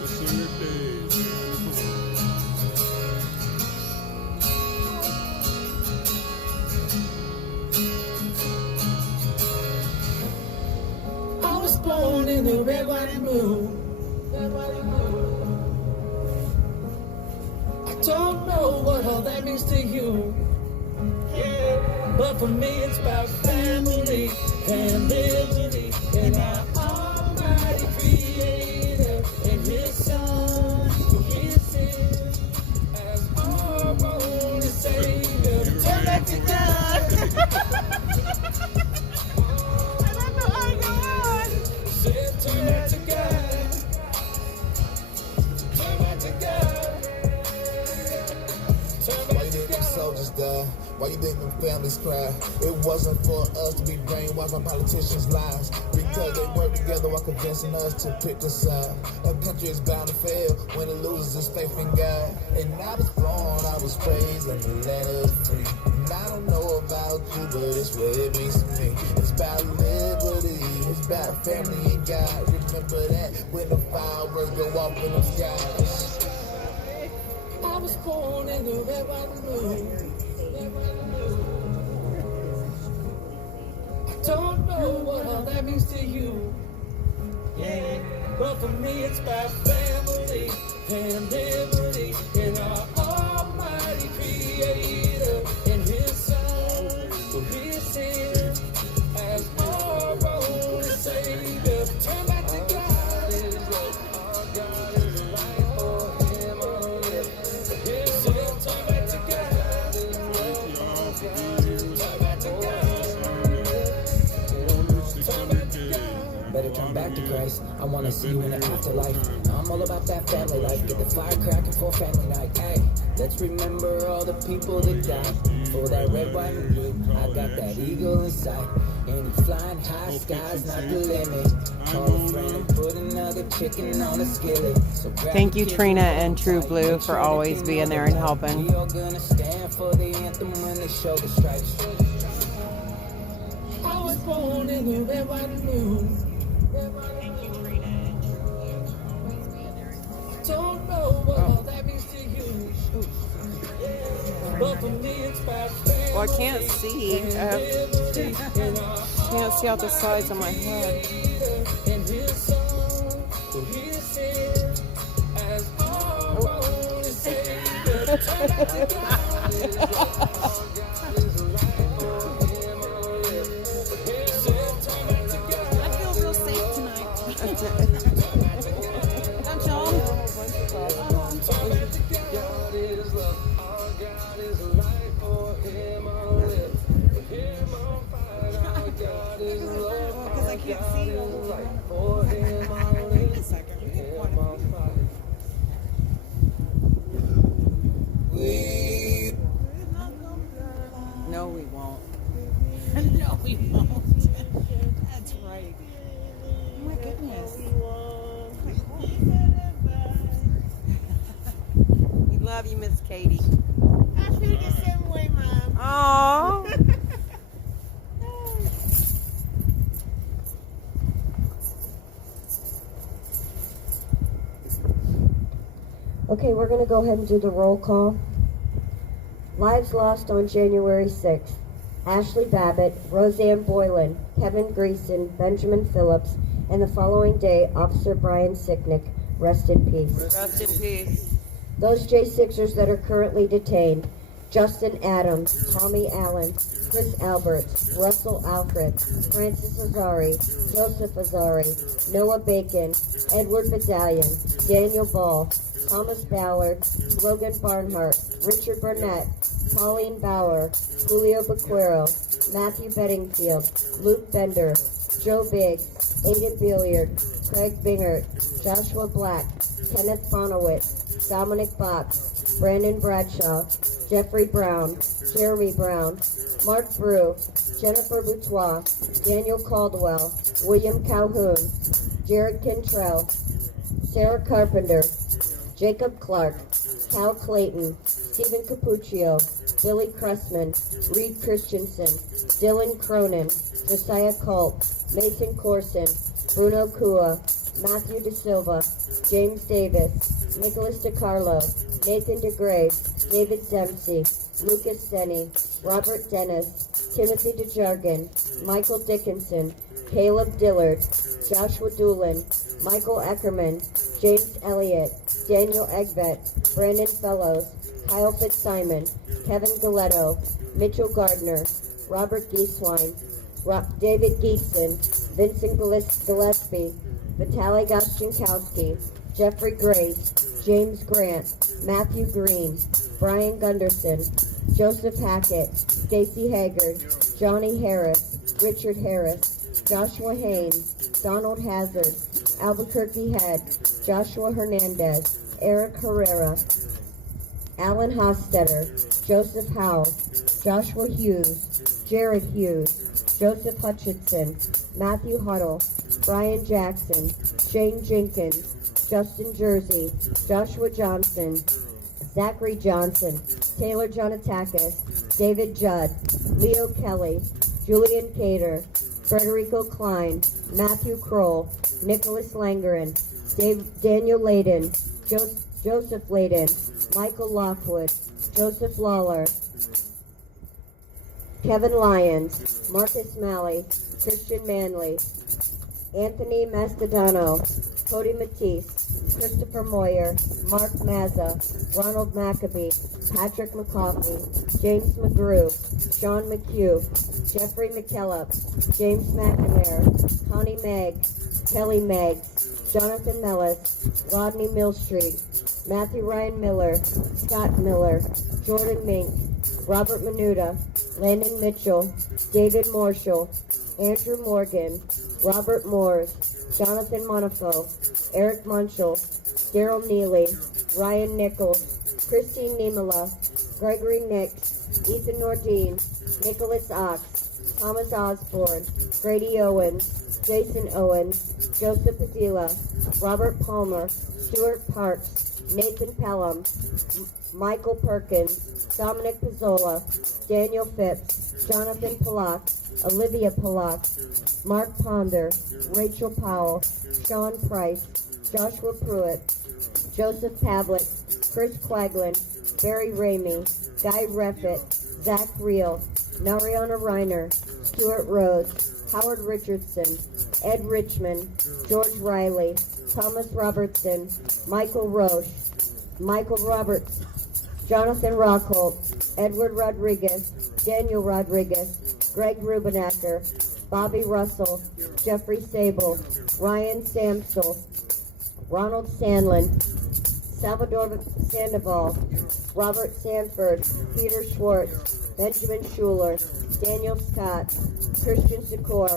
The sooner days. I was born in the red, white, and blue. Red, white, and blue. I don't know what all that means to you. Yeah, but for me it's about family and liberty and our Almighty Creator and His Son, who is here as our only Savior. Turn back to God. Turn back to God. Turn back to God. Why you think them soldiers die? Why you think them families cry? It wasn't for us to be brainwashed by politicians' lies. Because they work together while convincing us to pick a side. A country is bound to fail when it loses its faith in God. And I was born, I was raised in the land of the free. And I don't know about you, but it's what it means to me. It's about liberty, it's about family and God. Remember that when the fireworks go off in the skies. I was born in the red, white, and blue. I don't know what all that means to you. Yeah, but for me it's about family and liberty and our Almighty Creator and His Son, who is here as our only Savior. Turn back to God. Our God is life for Him. Turn back to God. Turn back to God. Better turn back to Christ. I wanna see you in the afterlife. I'm all about that family life. Get the fire cracking for family night. Hey, let's remember all the people that died for that red, white, and blue. I got that eagle inside, and he's flying high. Sky's not the limit. Call a friend and put another chicken on a skillet. So Thank you, Trina and True Blue, for always being there and helping. We all gonna stand for the anthem when they show the stripes. I was born in the red, white, and blue. Don't know what all that means to you. But for me it's about family. Well, I can't see. Can't see out the sides of my head. And His Son, who is here as our only Savior. Turn back to God. I feel real safe tonight. Don't y'all? God is love. Our God is life. For Him I'll live. For Him I'll fight. Our God is love. Because I can't see you. For Him I'll live. For Him I'll fight. No, we won't. No, we won't. That's right. Oh my goodness. We love you, Miss Katie. I feel the same way, Mom. Aww. Okay, we're going to go ahead and do the roll call. Lives lost on January 6th. Ashley Babbitt, Roseanne Boylan, Kevin Greason, Benjamin Phillips, and the following day, Officer Brian Sicknick. Rest in peace. Rest in peace. Those J6ers that are currently detained: Justin Adams, Tommy Allen, Chris Alberts, Russell Alfred, Francis Azari, Joseph Azari, Noah Bacon, Edward Battalion, Daniel Ball, Thomas Ballard, Logan Barnhart, Richard Burnett, Pauline Bauer, Julio Bequero, Matthew Bedingfield, Luke Bender, Joe Biggs, Aiden Billiard, Craig Bingert, Joshua Black, Kenneth Bonowitz, Dominic Fox, Brandon Bradshaw, Jeffrey Brown, Jeremy Brown, Mark Brew, Jennifer Boutois, Daniel Caldwell, William Calhoun, Jared Cantrell, Sarah Carpenter, Jacob Clark, Cal Clayton, Stephen Capuccio, Billy Cressman, Reed Christensen, Dylan Cronin, Josiah Culp, Mason Corson, Bruno Kua, Matthew De Silva, James Davis, Nicholas DiCarlo, Nathan DeGray, David Dempsey, Lucas Denny, Robert Dennis, Timothy DeJargan, Michael Dickinson, Caleb Dillard, Joshua Doolin, Michael Eckerman, James Elliott, Daniel Egbett, Brandon Fellows, Kyle Fitzsimon, Kevin Galetto, Mitchell Gardner, Robert Gieswein, David Geetson, Vincent Gillespie, Vitaly Gostinkowski, Jeffrey Grace, James Grant, Matthew Green, Brian Gunderson, Joseph Hackett, Stacy Haggard, Johnny Harris, Richard Harris, Joshua Haynes, Donald Hazard, Albuquerque Head, Joshua Hernandez, Eric Herrera, Alan Hostetter, Joseph Howe, Joshua Hughes, Jared Hughes, Joseph Hutchinson, Matthew Huddle, Brian Jackson, Shane Jenkins, Justin Jersey, Joshua Johnson, Zachary Johnson, Taylor Jonatakis, David Judd, Leo Kelly, Julian Cater, Frederico Klein, Matthew Kroll, Nicholas Langren, Daniel Layden, Joseph Layden, Michael Lockwood, Joseph Lawler, Kevin Lyons, Marcus Malley, Christian Manley, Anthony Mastodano, Cody Matisse, Christopher Moyer, Mark Mazza, Ronald Maccabee, Patrick McCoffey, James McGrew, Sean McHugh, Jeffrey McKellop, James McNamara, Connie Megg, Kelly Meggs, Jonathan Mellis, Rodney Millstreet, Matthew Ryan Miller, Scott Miller, Jordan Mink, Robert Menuda, Landon Mitchell, David Marshall, Andrew Morgan, Robert Moores, Jonathan Monifo, Eric Munchell, Daryl Neely, Ryan Nichols, Christine Niemela, Gregory Nix, Ethan Nordine, Nicholas Ox, Thomas Osborne, Grady Owens, Jason Owens, Joseph Padilla, Robert Palmer, Stuart Parks, Nathan Pelham, Michael Perkins, Dominic Pizzola, Daniel Phipps, Jonathan Pollock, Olivia Pollock, Mark Ponder, Rachel Powell, Sean Price, Joshua Pruitt, Joseph Pavlik, Chris Quaglin, Barry Ramey, Guy Reffitt, Zach Reel, Mariana Reiner, Stuart Rhodes, Howard Richardson, Ed Richmond, George Riley, Thomas Robertson, Michael Roche, Michael Roberts, Jonathan Rockholt, Edward Rodriguez, Daniel Rodriguez, Greg Rubenacker, Bobby Russell, Jeffrey Sable, Ryan Samsel, Ronald Sandlin, Salvador Sandoval, Robert Sanford, Peter Schwartz, Benjamin Schuler, Daniel Scott, Christian Secor,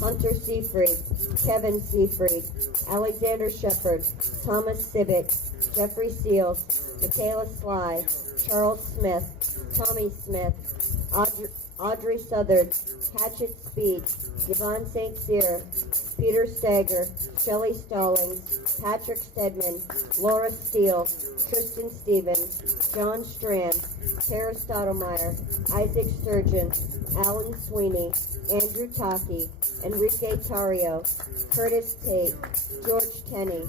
Hunter Seafried, Kevin Seafried, Alexander Shepard, Thomas Sibick, Jeffrey Seals, Michaela Sly, Charles Smith, Tommy Smith, Audrey Southard, Hatchet Speed, Yvonne St. Cyr, Peter Stager, Shelley Stallings, Patrick Stedman, Laura Steele, Tristan Stevens, John Strand, Tara Stottlemyre, Isaac Sturgeon, Alan Sweeney, Andrew Taki, Enrique Tario, Curtis Tate, George Tenney,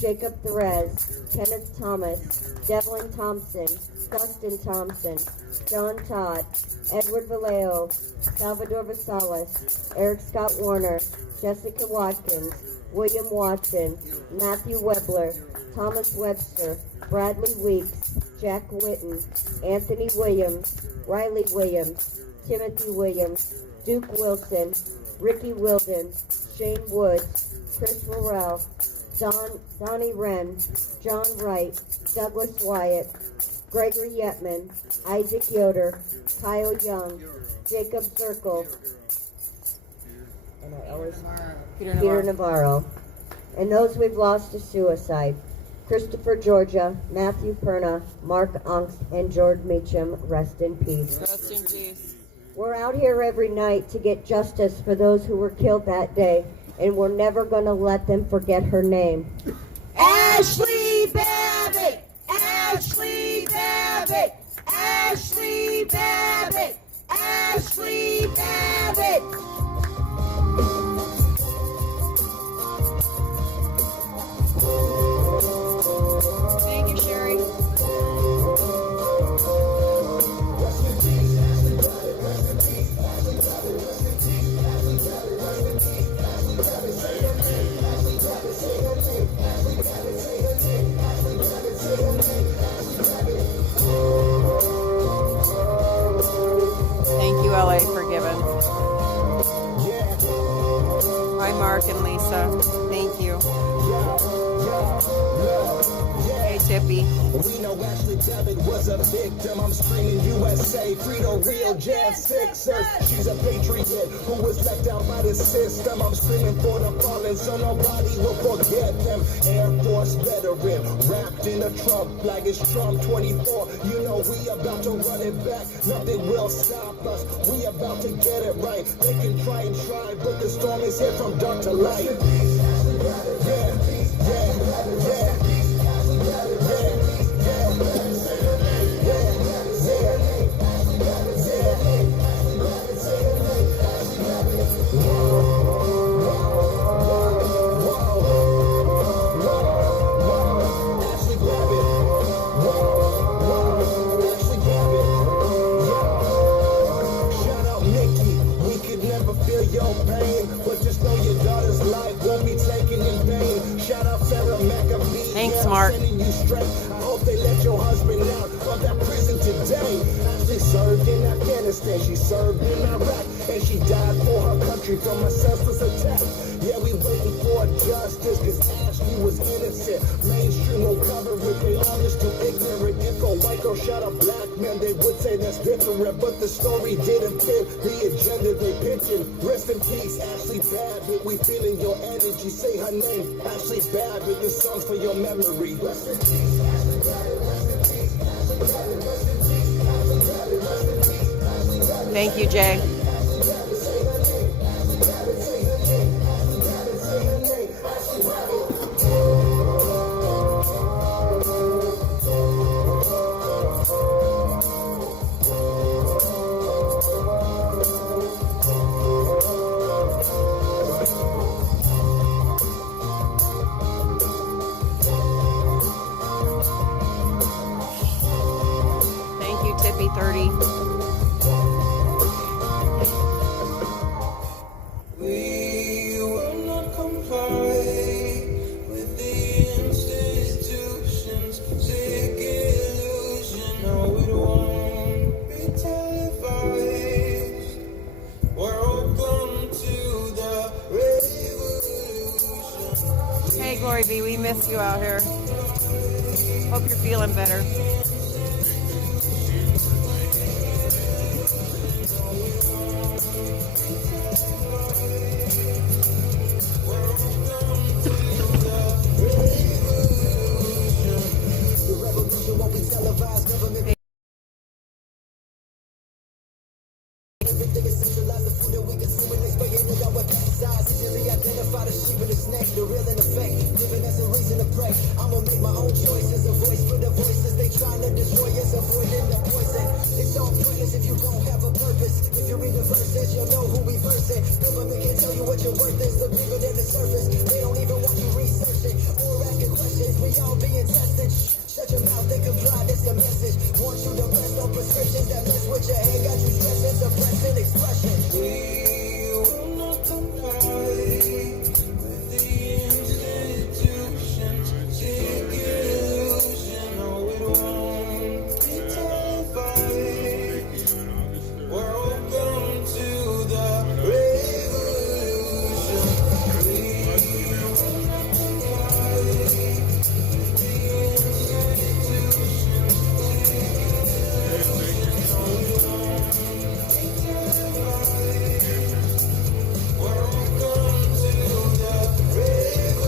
Jacob Therese, Kenneth Thomas, Devlin Thompson, Dustin Thompson, John Todd, Edward Vallejo, Salvador Vasalis, Eric Scott Warner, Jessica Watkins, William Watson, Matthew Webler, Thomas Webster, Bradley Weeks, Jack Witten, Anthony Williams, Riley Williams, Timothy Williams, Duke Wilson, Ricky Wilden, Shane Woods, Chris Worrell, Donnie Wren, John Wright, Douglas Wyatt, Gregory Yetman, Isaac Yoder, Kyle Young, Jacob Zirkle, Peter Navarro. And those we've lost to suicide: Christopher Georgia, Matthew Perna, Mark Unks, and George Meacham. Rest in peace. Rest in peace. We're out here every night to get justice for those who were killed that day, and we're never going to let them forget her name. Ashley Babbitt! Ashley Babbitt! Ashley Babbitt! Ashley Babbitt! Mark and Lisa. Thank you. Hey, Tippy. We know Ashley Babbitt was a victim. I'm screaming USA, free the real Jan Sixers. She's a patriot who was left out by the system. I'm screaming for the fallen so nobody will forget them. Air Force veteran, wrapped in a Trump flag. It's Trump 24. You know we about to run it back. Nothing will stop us. We about to get it right. They can try and try, but the storm is here from dark to light. Thanks, Mark. I hope they let your husband out of that prison today. Ashley served in Afghanistan, she served in Iraq, and she died for her country from a senseless attack. Yeah, we waiting for justice, cause Ashley was innocent. Mainstream will cover it, they all just too ignorant. If a white girl shot a black man, they would say that's different, but the story didn't fit the agenda they pitching. Rest in peace, Ashley Babbitt, we feeling your energy. Say her name, Ashley Babbitt, this song's for your memory. Rest in peace, Ashley Babbitt, rest in peace, Ashley Babbitt, rest in peace, Ashley Babbitt, rest in peace, Ashley Babbitt. Thank you, Jay. Thank you, Tippy 30. We will not comply with the institution's sick illusion. No, it won't be televised. Welcome to the revolution. Hey, Glory B, we miss you out here. Hope you're feeling better. Everything is centralized, the food that we consume and they spray it out with pesticides. Easily identify the sheep and the snake, the real and the fake. Living as a reason to pray. I'ma make my own choices, a voice for the voices they trying to destroy us, avoiding the poison. It's all pointless if you don't have a purpose. If you read the verses, you'll know who we versing. Government can't tell you what your worth is, look deeper than the surface. They don't even want you researching or asking questions. We all being tested. Shut your mouth, they comply, that's the message. Want you to rest on prescriptions that mess with your head, got you stressing, suppressing expression. We will not comply with the institution's sick illusion. No, it won't be televised. Welcome to the revolution. We will not comply with the institution's sick illusion. No, it won't be televised. Welcome to the revolution.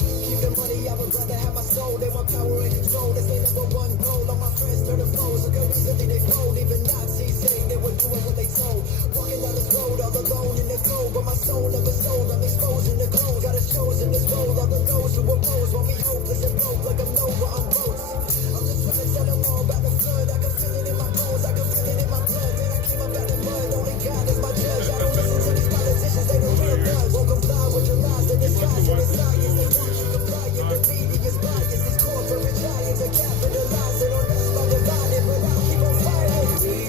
Keep the money, I would rather have my soul. They want power and control, that's their number one goal. All my friends turn to foes, so good recently they fold. Even Nazis saying they were doing what they told. Walking down this road all alone in the cold, but my soul never sold. I'm exposing the clothes, got us chosen this road. All the those who oppose want me hopeless and broke, like I'm Nova on boats. I'm just trying to tell them all about the flood. I can feel it in my bones, I can feel it in my blood. Man, I came up out the mud, only God is my judge. I don't listen to these politicians, they the real thugs. Won't comply with your lies and disguise and science. They want you compliant, the media is biased. These corporate giants are capitalizing on us by dividing, but I'll keep on fighting. We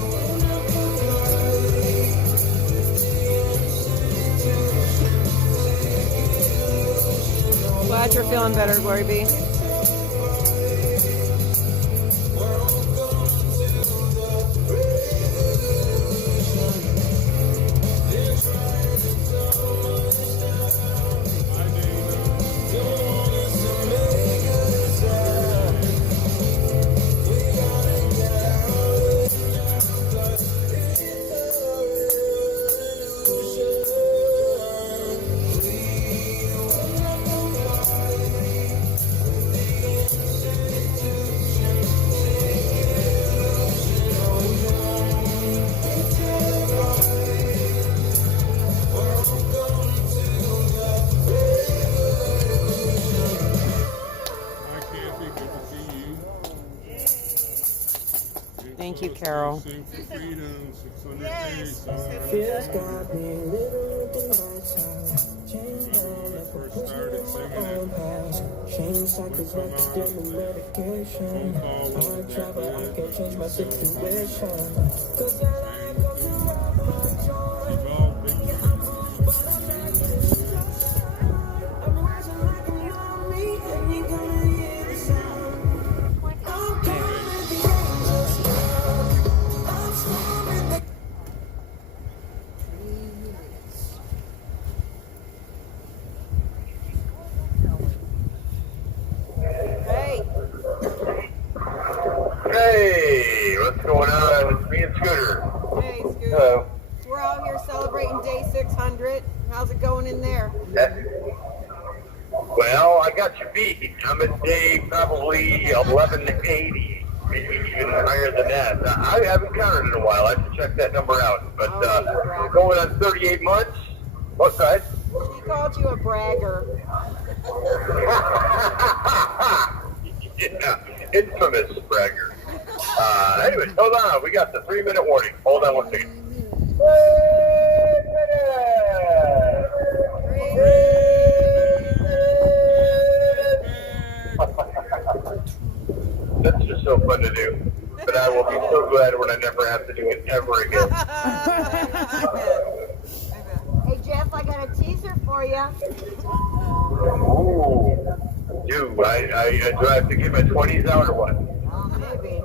will not comply with the institution's sick illusion. No, Glad you're feeling better, Glory B. welcome to the revolution. you, Carol. Sing for freedom, 600 Yes. days. When I first started singing it, would come out, phone call was exactly it. Evolved big time. Hey, Hey, what's going on? It's me and Scooter. hey, Scoot. Hello. We're out here celebrating day 600. How's it going in there? Well, I got you beat. I'm at day probably 1180, maybe even higher than that. I haven't counted in a while. I have to check that number out. But going on 38 months. What side? He called you a bragger. Yeah, infamous bragger. Anyway, hold on. We got the 3-minute warning. Hold on one second. 3 minutes. That's just so fun to do. But I will be so glad when I never have to do it ever again. Hey Jeff, I got a teaser for you. Ooh. Dude, do I have to get my 20s out or what? Maybe.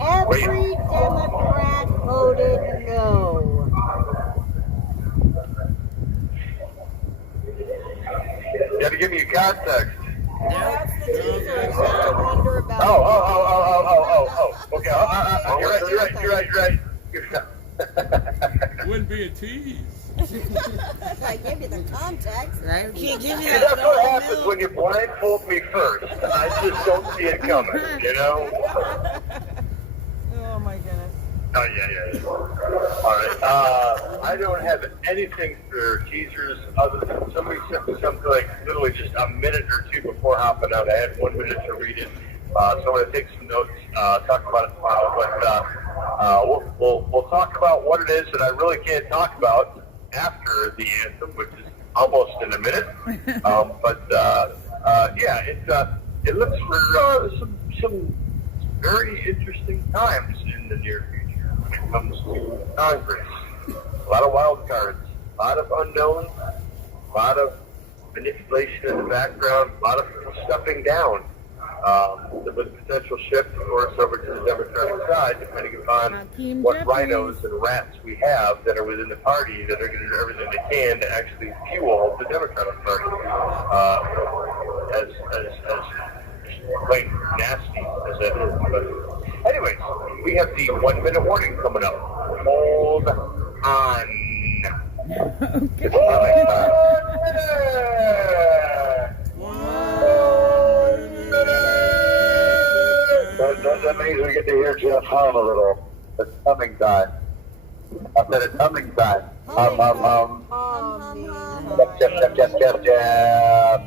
Every Democrat voted no. You got to give me a context. That's the teaser. You have to wonder about it. Oh. Okay. You're right. It wouldn't be a tease. I give you the context. Right? Can't give you That's what happens when you blindfold me first. I just don't see it coming, you know? Oh my goodness. Oh, yeah. All right. I don't have anything for teasers other than somebody sent me something like literally just a minute or two before hopping out. I had 1 minute to read it. So I'm going to take some notes, talk about it tomorrow. But we'll talk about what it is that I really can't talk about after the anthem, which is almost in a minute. It looks for some very interesting times in the near future when it comes to Congress. A lot of wild cards, a lot of unknowns, a lot of manipulation in the background, a lot of people stepping down. With potential shift, of course, over to the Democratic side, depending upon what rhinos and rats we have that are within the party that are going to do everything they can to actually fuel the Democratic Party. As quite nasty as that is. But anyways, we have the 1 minute warning coming up. Hold on. It's coming That means we get to hear Jeff hum a little. It's humming time. I said it's humming time. Hum. Jeff.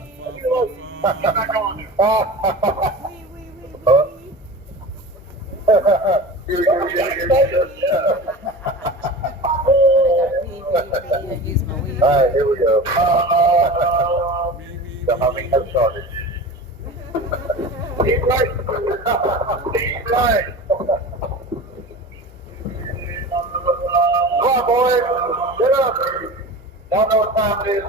All right, here we go. The humming has started. He's right. Come on, boys. Get up. Y'all know what time it is.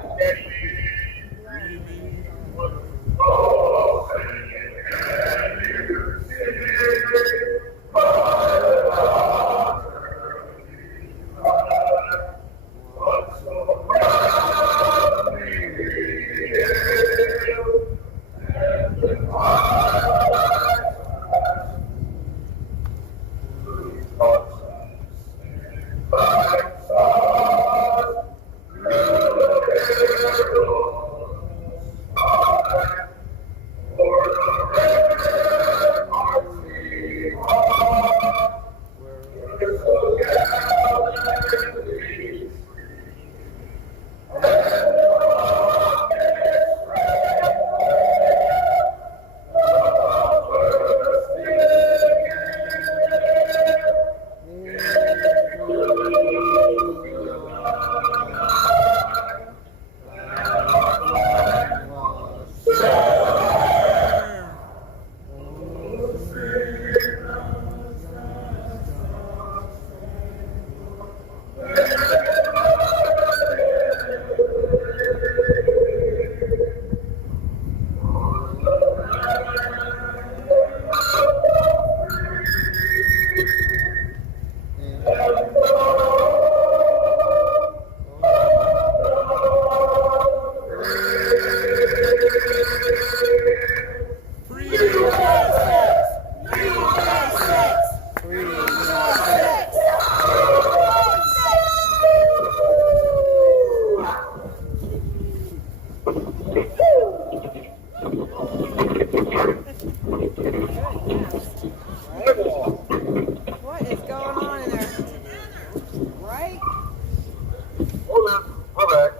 Hold on. We're back.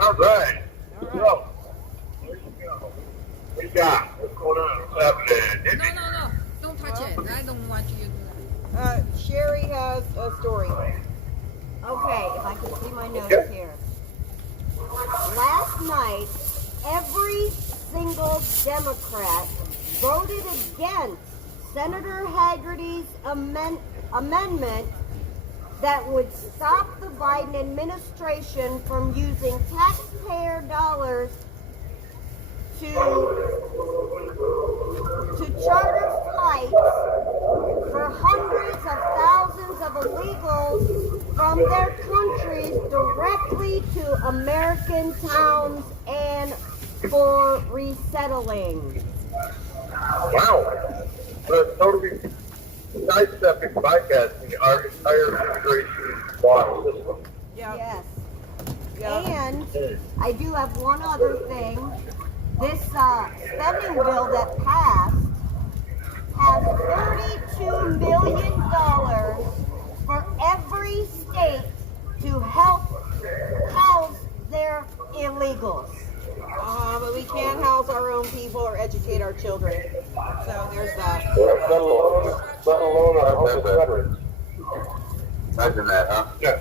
All right. So, there you go. What you got? What's going on? What's happening? No. Don't touch it. I don't want you to do Sherry has a story. Okay, if I can see my notes here. Last night, every single Democrat voted against Senator Haggerty's amendment that would stop the Biden administration from using taxpayer dollars to charter flights for hundreds of thousands of illegals from their countries directly to American towns and for resettling. Wow. We're totally sidestepping, bypassing our entire immigration law system. Yes. And I do have one other thing. This spending bill that passed has $32 million for every state to help house their illegals. But we can't house our own people or educate our children. So there's that. Let alone our homeless veterans. Imagine that, huh? Yeah.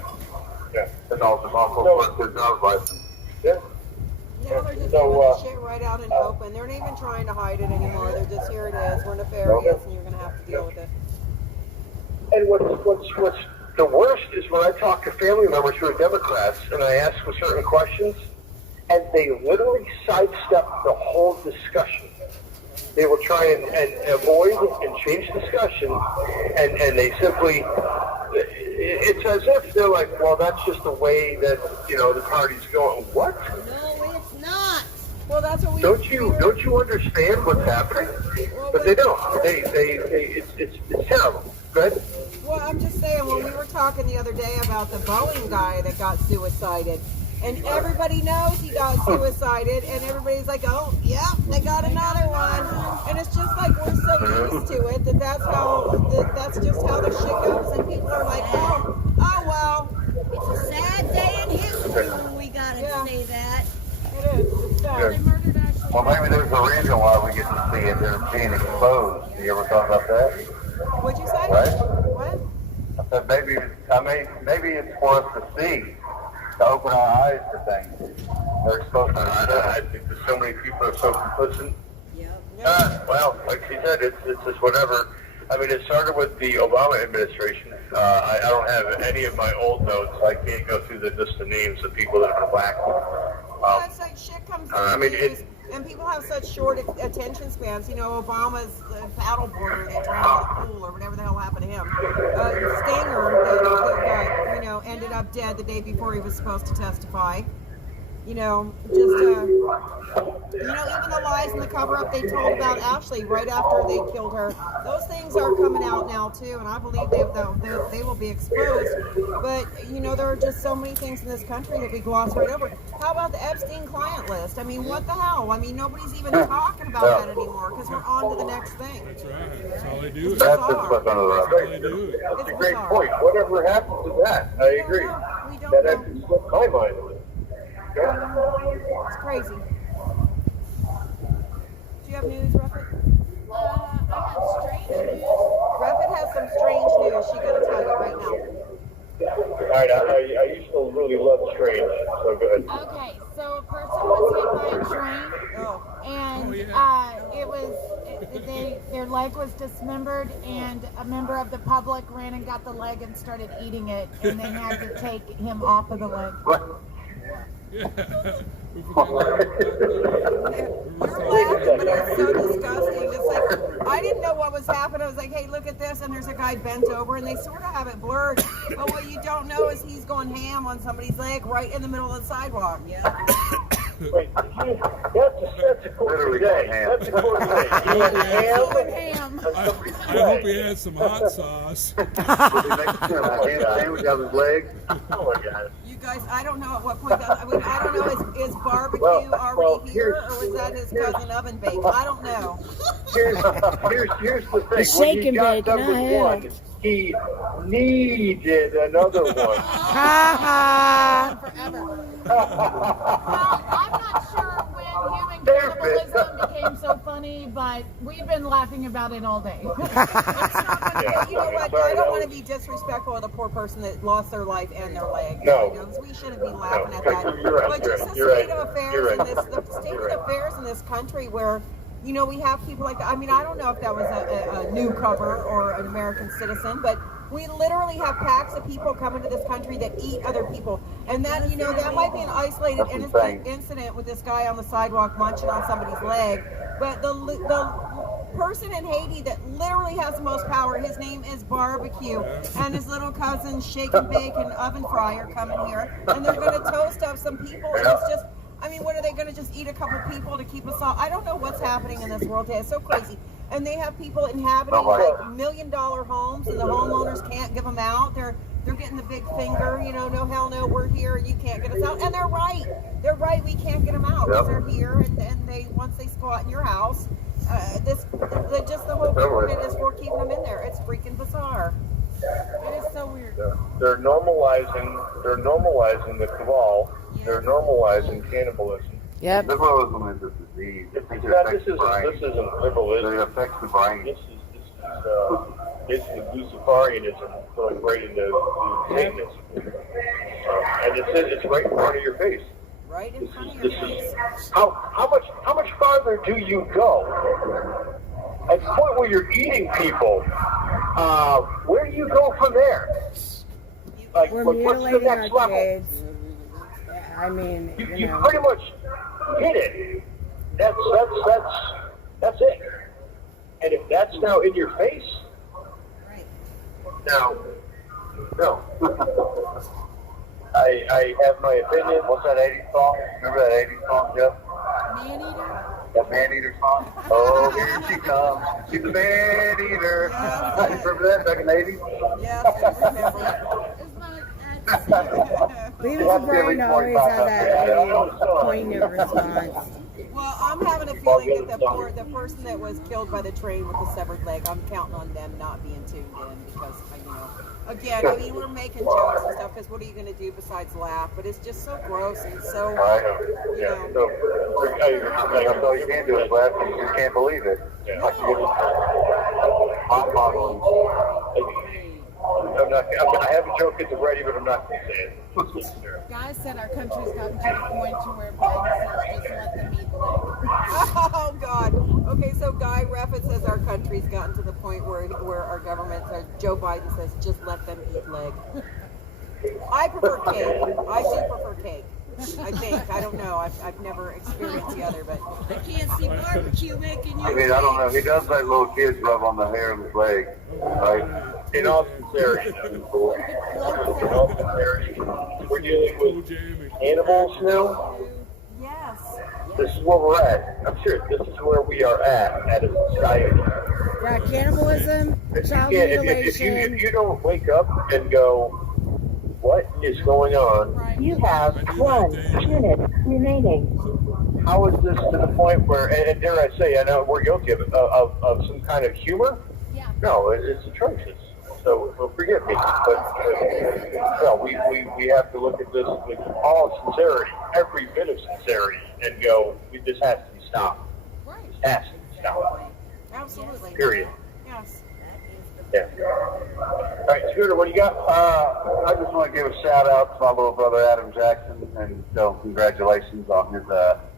And also also for their driver's license. Yeah. Yeah, they're just giving this shit right out in open. They're not even trying to hide it anymore. They're just, here it is. We're nefarious, and you're going to have to deal with it. And what's the worst is when I talk to family members who are Democrats and I ask them certain questions, and they literally sidestep the whole discussion. They will try and avoid and change discussion, and they simply, it's as if they're like, well, that's just the way that, the party's going. What? No, it's not. Well, that's what we Don't you understand what's happening? But they don't. It's terrible. Go ahead. Well, I'm just saying, when we were talking the other day about the Boeing guy that got suicided, and everybody knows he got suicided, and everybody's like, oh, yeah, they got another one. And it's just like we're so used to it that's just how the shit goes, and people are like, oh well. It's a sad day in history when we gotta say that. It is. It's sad. Well, maybe there's a reason why we get to see it. They're being exposed. You ever thought about that? What'd you say? Right? What? I said maybe it's for us to see, to open our eyes to things. They're exposed to I think that so many people are so complicit. Well, like she said, it's just whatever. I mean, it started with the Obama administration. I don't have any of my old notes. I can't go through the list of names of people that have been whacked. Well, it's like shit comes in the news, and people have such short attention spans. Obama's paddleboarder that drowned in the pool, or whatever the hell happened to him. Stanger, that got, ended up dead the day before he was supposed to testify. Even the lies and the cover-up they told about Ashley right after they killed her, those things are coming out now too, and I believe they will be exposed. But there are just so many things in this country that we gloss right over. How about the Epstein client list? I mean, what the hell? I mean, nobody's even talking about that anymore because we're on to the next thing. That's right. That's all they do. That's all they do. That's a great point. Whatever happened to that? I agree. That actually slipped my mind. It's crazy. Do you have news, Ruffet? I have strange news. Ruffet has some strange news. She's going to tell you right now. All right, I used to really love Strange, so good. Okay, so a person was hit by a train, and their leg was dismembered, and a member of the public ran and got the leg and started eating it, and they had to take him off of the leg. You're laughing, but it's so disgusting. It's like, I didn't know what was happening. I was like, hey, look at this, and there's a guy bent over, and they sort of have it blurred. But what you don't know is he's going ham on somebody's leg right in the middle of the sidewalk. Yeah. Wait, that's a quarter day. That's a quarter day. Ham. I hope he had some hot sauce. Ham sandwich out of his leg. Oh my God. You guys, I don't know at what point I don't know, is barbecue already here, or was that his cousin oven bake? I don't know. Here's the thing. The shake and bake, done with one, He needed another one. Forever. Well, I'm not sure when human cannibalism became so funny, but we've been laughing about it all day. It's not funny, but you know what? I don't want to be disrespectful of the poor person that lost their life and their leg. No. You know, we shouldn't be laughing at that. You're right, But just the you're right, state of affairs you're in right. this, the state of affairs in this country, where you know we have people like that. I mean, I don't know if that was a newcomer or an American citizen, but we literally have packs of people coming to this country that eat other people, and that you know that might be an isolated incident with this guy on the sidewalk munching on somebody's leg, but the person in Haiti that literally has the most power, his name is Barbecue, and his little cousin Shake and Bake and Oven Fry are coming here, and they're going to toast up some people, and it's just, I mean, what are they going to just eat a couple people to keep us all? I don't know what's happening in this world today. It's so crazy. And they have people inhabiting like $1 million homes, and the homeowners can't give them out. They're getting the big finger, you know, no hell no, we're here, and you can't get us out. And they're right. They're right. We can't get them out because they're here, and they once they squat in your house, the whole government is for keeping them in there. It's freaking bizarre. It is so weird. They're normalizing the cabal. They're normalizing cannibalism. Yep. Liberalism is a disease. This isn't liberalism. It affects the brain. This is basically Luciferianism going right into Satanism. And it's right in front of your face. Right in front of your face. How much farther do you go? At the point where you're eating people, where do you go from there? Like, We're what's the mutilating next our level? kids. I mean, You pretty much hit it. That's it. And if that's now in your face, now, no. I have my opinion. What's that 80s song? Remember that 80s song, Jeff? Man-eater? That man-eater song? Oh, here she comes. She's a man-eater. Remember that back in the 80s? Yes, I remember. Leave us brain always have that poignant response. Well, I'm having a feeling that the person that was killed by the train with the severed leg, I'm counting on them not being tuned in because, you know, again, I mean, we're making jokes and stuff because what are you going to do besides laugh? But it's just so gross and so, you know. That's all you can do is laugh and you just can't believe it. I have a joke at the ready, but I'm not going to say it. Guys said our country's gotten to the point to where Biden says just let them eat leg. Oh, God. Okay, so Guy Raffet says our country's gotten to the point where our government says, Joe Biden says, just let them eat leg. I prefer cake. I do prefer cake. I think. I don't know. I've never experienced the other, but I can't see Barbecue making you. I mean, I don't know. He does let little kids rub on the hair of his leg, right? In all sincerity, we're dealing with animals now. yes. This is where we're at. I'm serious. This is where we are at a society. Yeah, cannibalism, child If mutilation. you don't wake up and go, what is going on? You have 1 minute remaining. How is this to the point where, and dare I say, I know we're guilty of some kind of humor? Yeah. No, it's atrocious. So, well, forgive me, but no, we have to look at this with all sincerity, every bit of sincerity, and go, this has to be stopped. Right. This has to be stopped. Absolutely. Period. Yes. Yeah. All right, Scooter, what do you got? I just want to give a shout out to my little brother Adam Jackson and tell him congratulations on his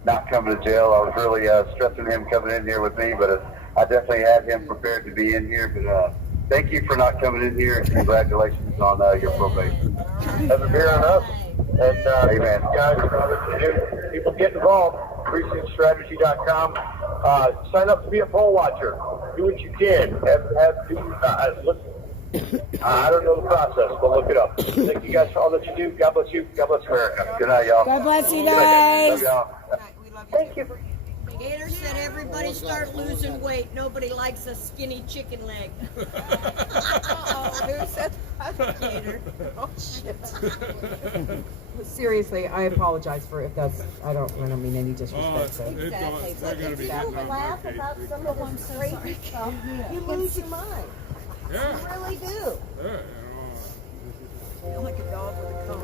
not coming to jail. I was really stressing him coming in here with me, but I definitely had him prepared to be in here. But thank you for not coming in here, and congratulations on your probation. Have a beer on us. And Amen. guys, people get involved. PrecinctStrategy.com. Sign up to be a poll watcher. Do what you can. Listen. I don't know the process, but look it up. Thank you guys for all that you do. God bless you. God bless America. Good night, y'all. God bless you Love guys. y'all. Thank you. Gator said everybody start losing weight. Nobody likes a skinny chicken leg. Who said that? Gator. Oh, shit. Seriously, I apologize for if that's, I don't mean any disrespect. So. Exactly. But if you don't laugh about some of them crazy stuff, you lose your mind. Yeah. You really do. Yeah, You're like a dog with a comb.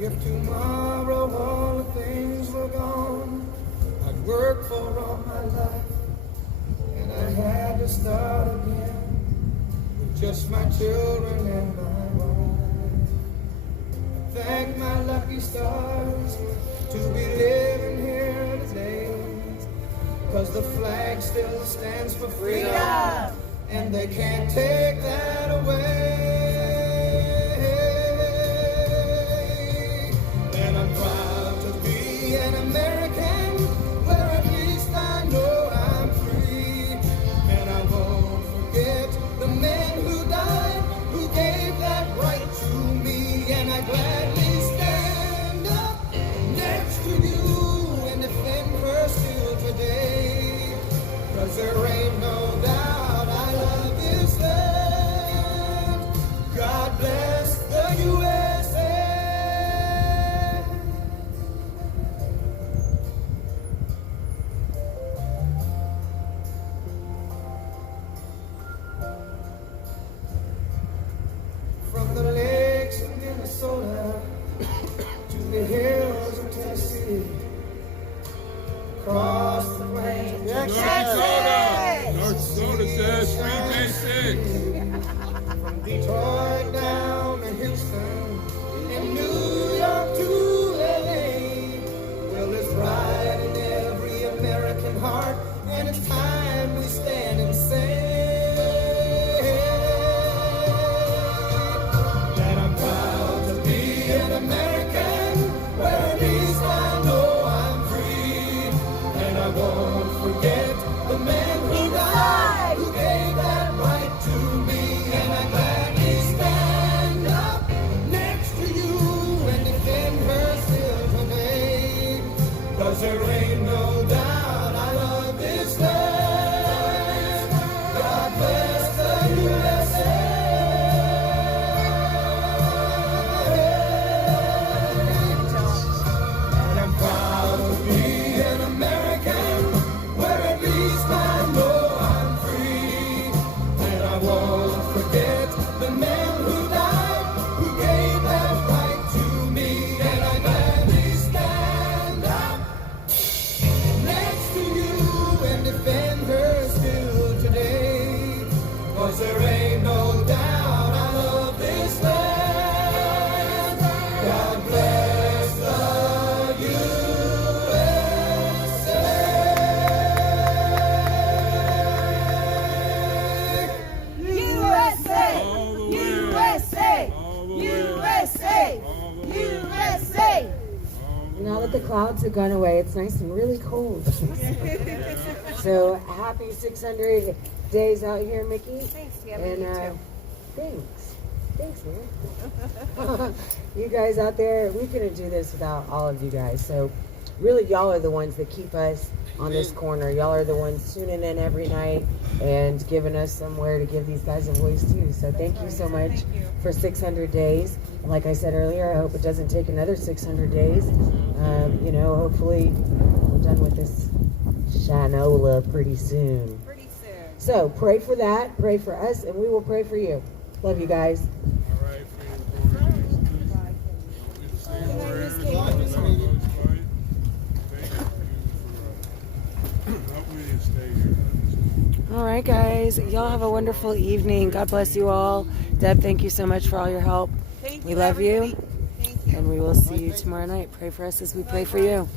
If tomorrow all the things were gone, I'd work for all my life, and I had to start again with just my children and my wife. I thank my lucky stars to be living here today, 'cause the flag still stands for freedom, and they can't take that away. And I'm proud to be an American, where at least I know I'm free. And I won't forget the men who died, who gave that right to me. And I gladly stand up next to you and defend her still today. 'Cause there ain't no doubt I love this land. God bless the USA. From the lakes of Minnesota to the hills of Tennessee, across the plains of North Dakota says 3J6. from Detroit down to Houston and New York to LA. Well, there's pride in every American heart, and it's time we stand and say that I'm proud to be an American, where at least I know I'm free. And I won't forget the men who died, who gave that right to me. And I gladly stand up next to you and defend her still today. 'Cause there ain't no doubt I love this land. God bless the USA. And I'm proud to be an American, where at least I know I'm free. And I won't forget the men who died, who gave that right to me. And I gladly stand up next to you and defend her still today. 'Cause there ain't no doubt I love this land. God bless the USA. USA! USA! USA! USA! Now that the clouds have gone away, it's nice and really cold. So happy 600 days out here, Mickey. Thanks, Tammy. And You too. thanks, man. You guys out there, we couldn't do this without all of you guys. So really, y'all are the ones that keep us on this corner. Y'all are the ones tuning in every night and giving us somewhere to give these guys a voice too. So thank you so much for 600 days. And like I said earlier, I hope it doesn't take another 600 days. You know, hopefully we're done with this Shinola pretty soon. So pray for that, pray for us, and we will pray for you. Love you guys. All right, guys. Y'all have a wonderful evening. God bless you all. Deb, thank you so much for all your help. Thank We you, love everybody. you. And we will see you tomorrow night. Pray for us as we pray for you.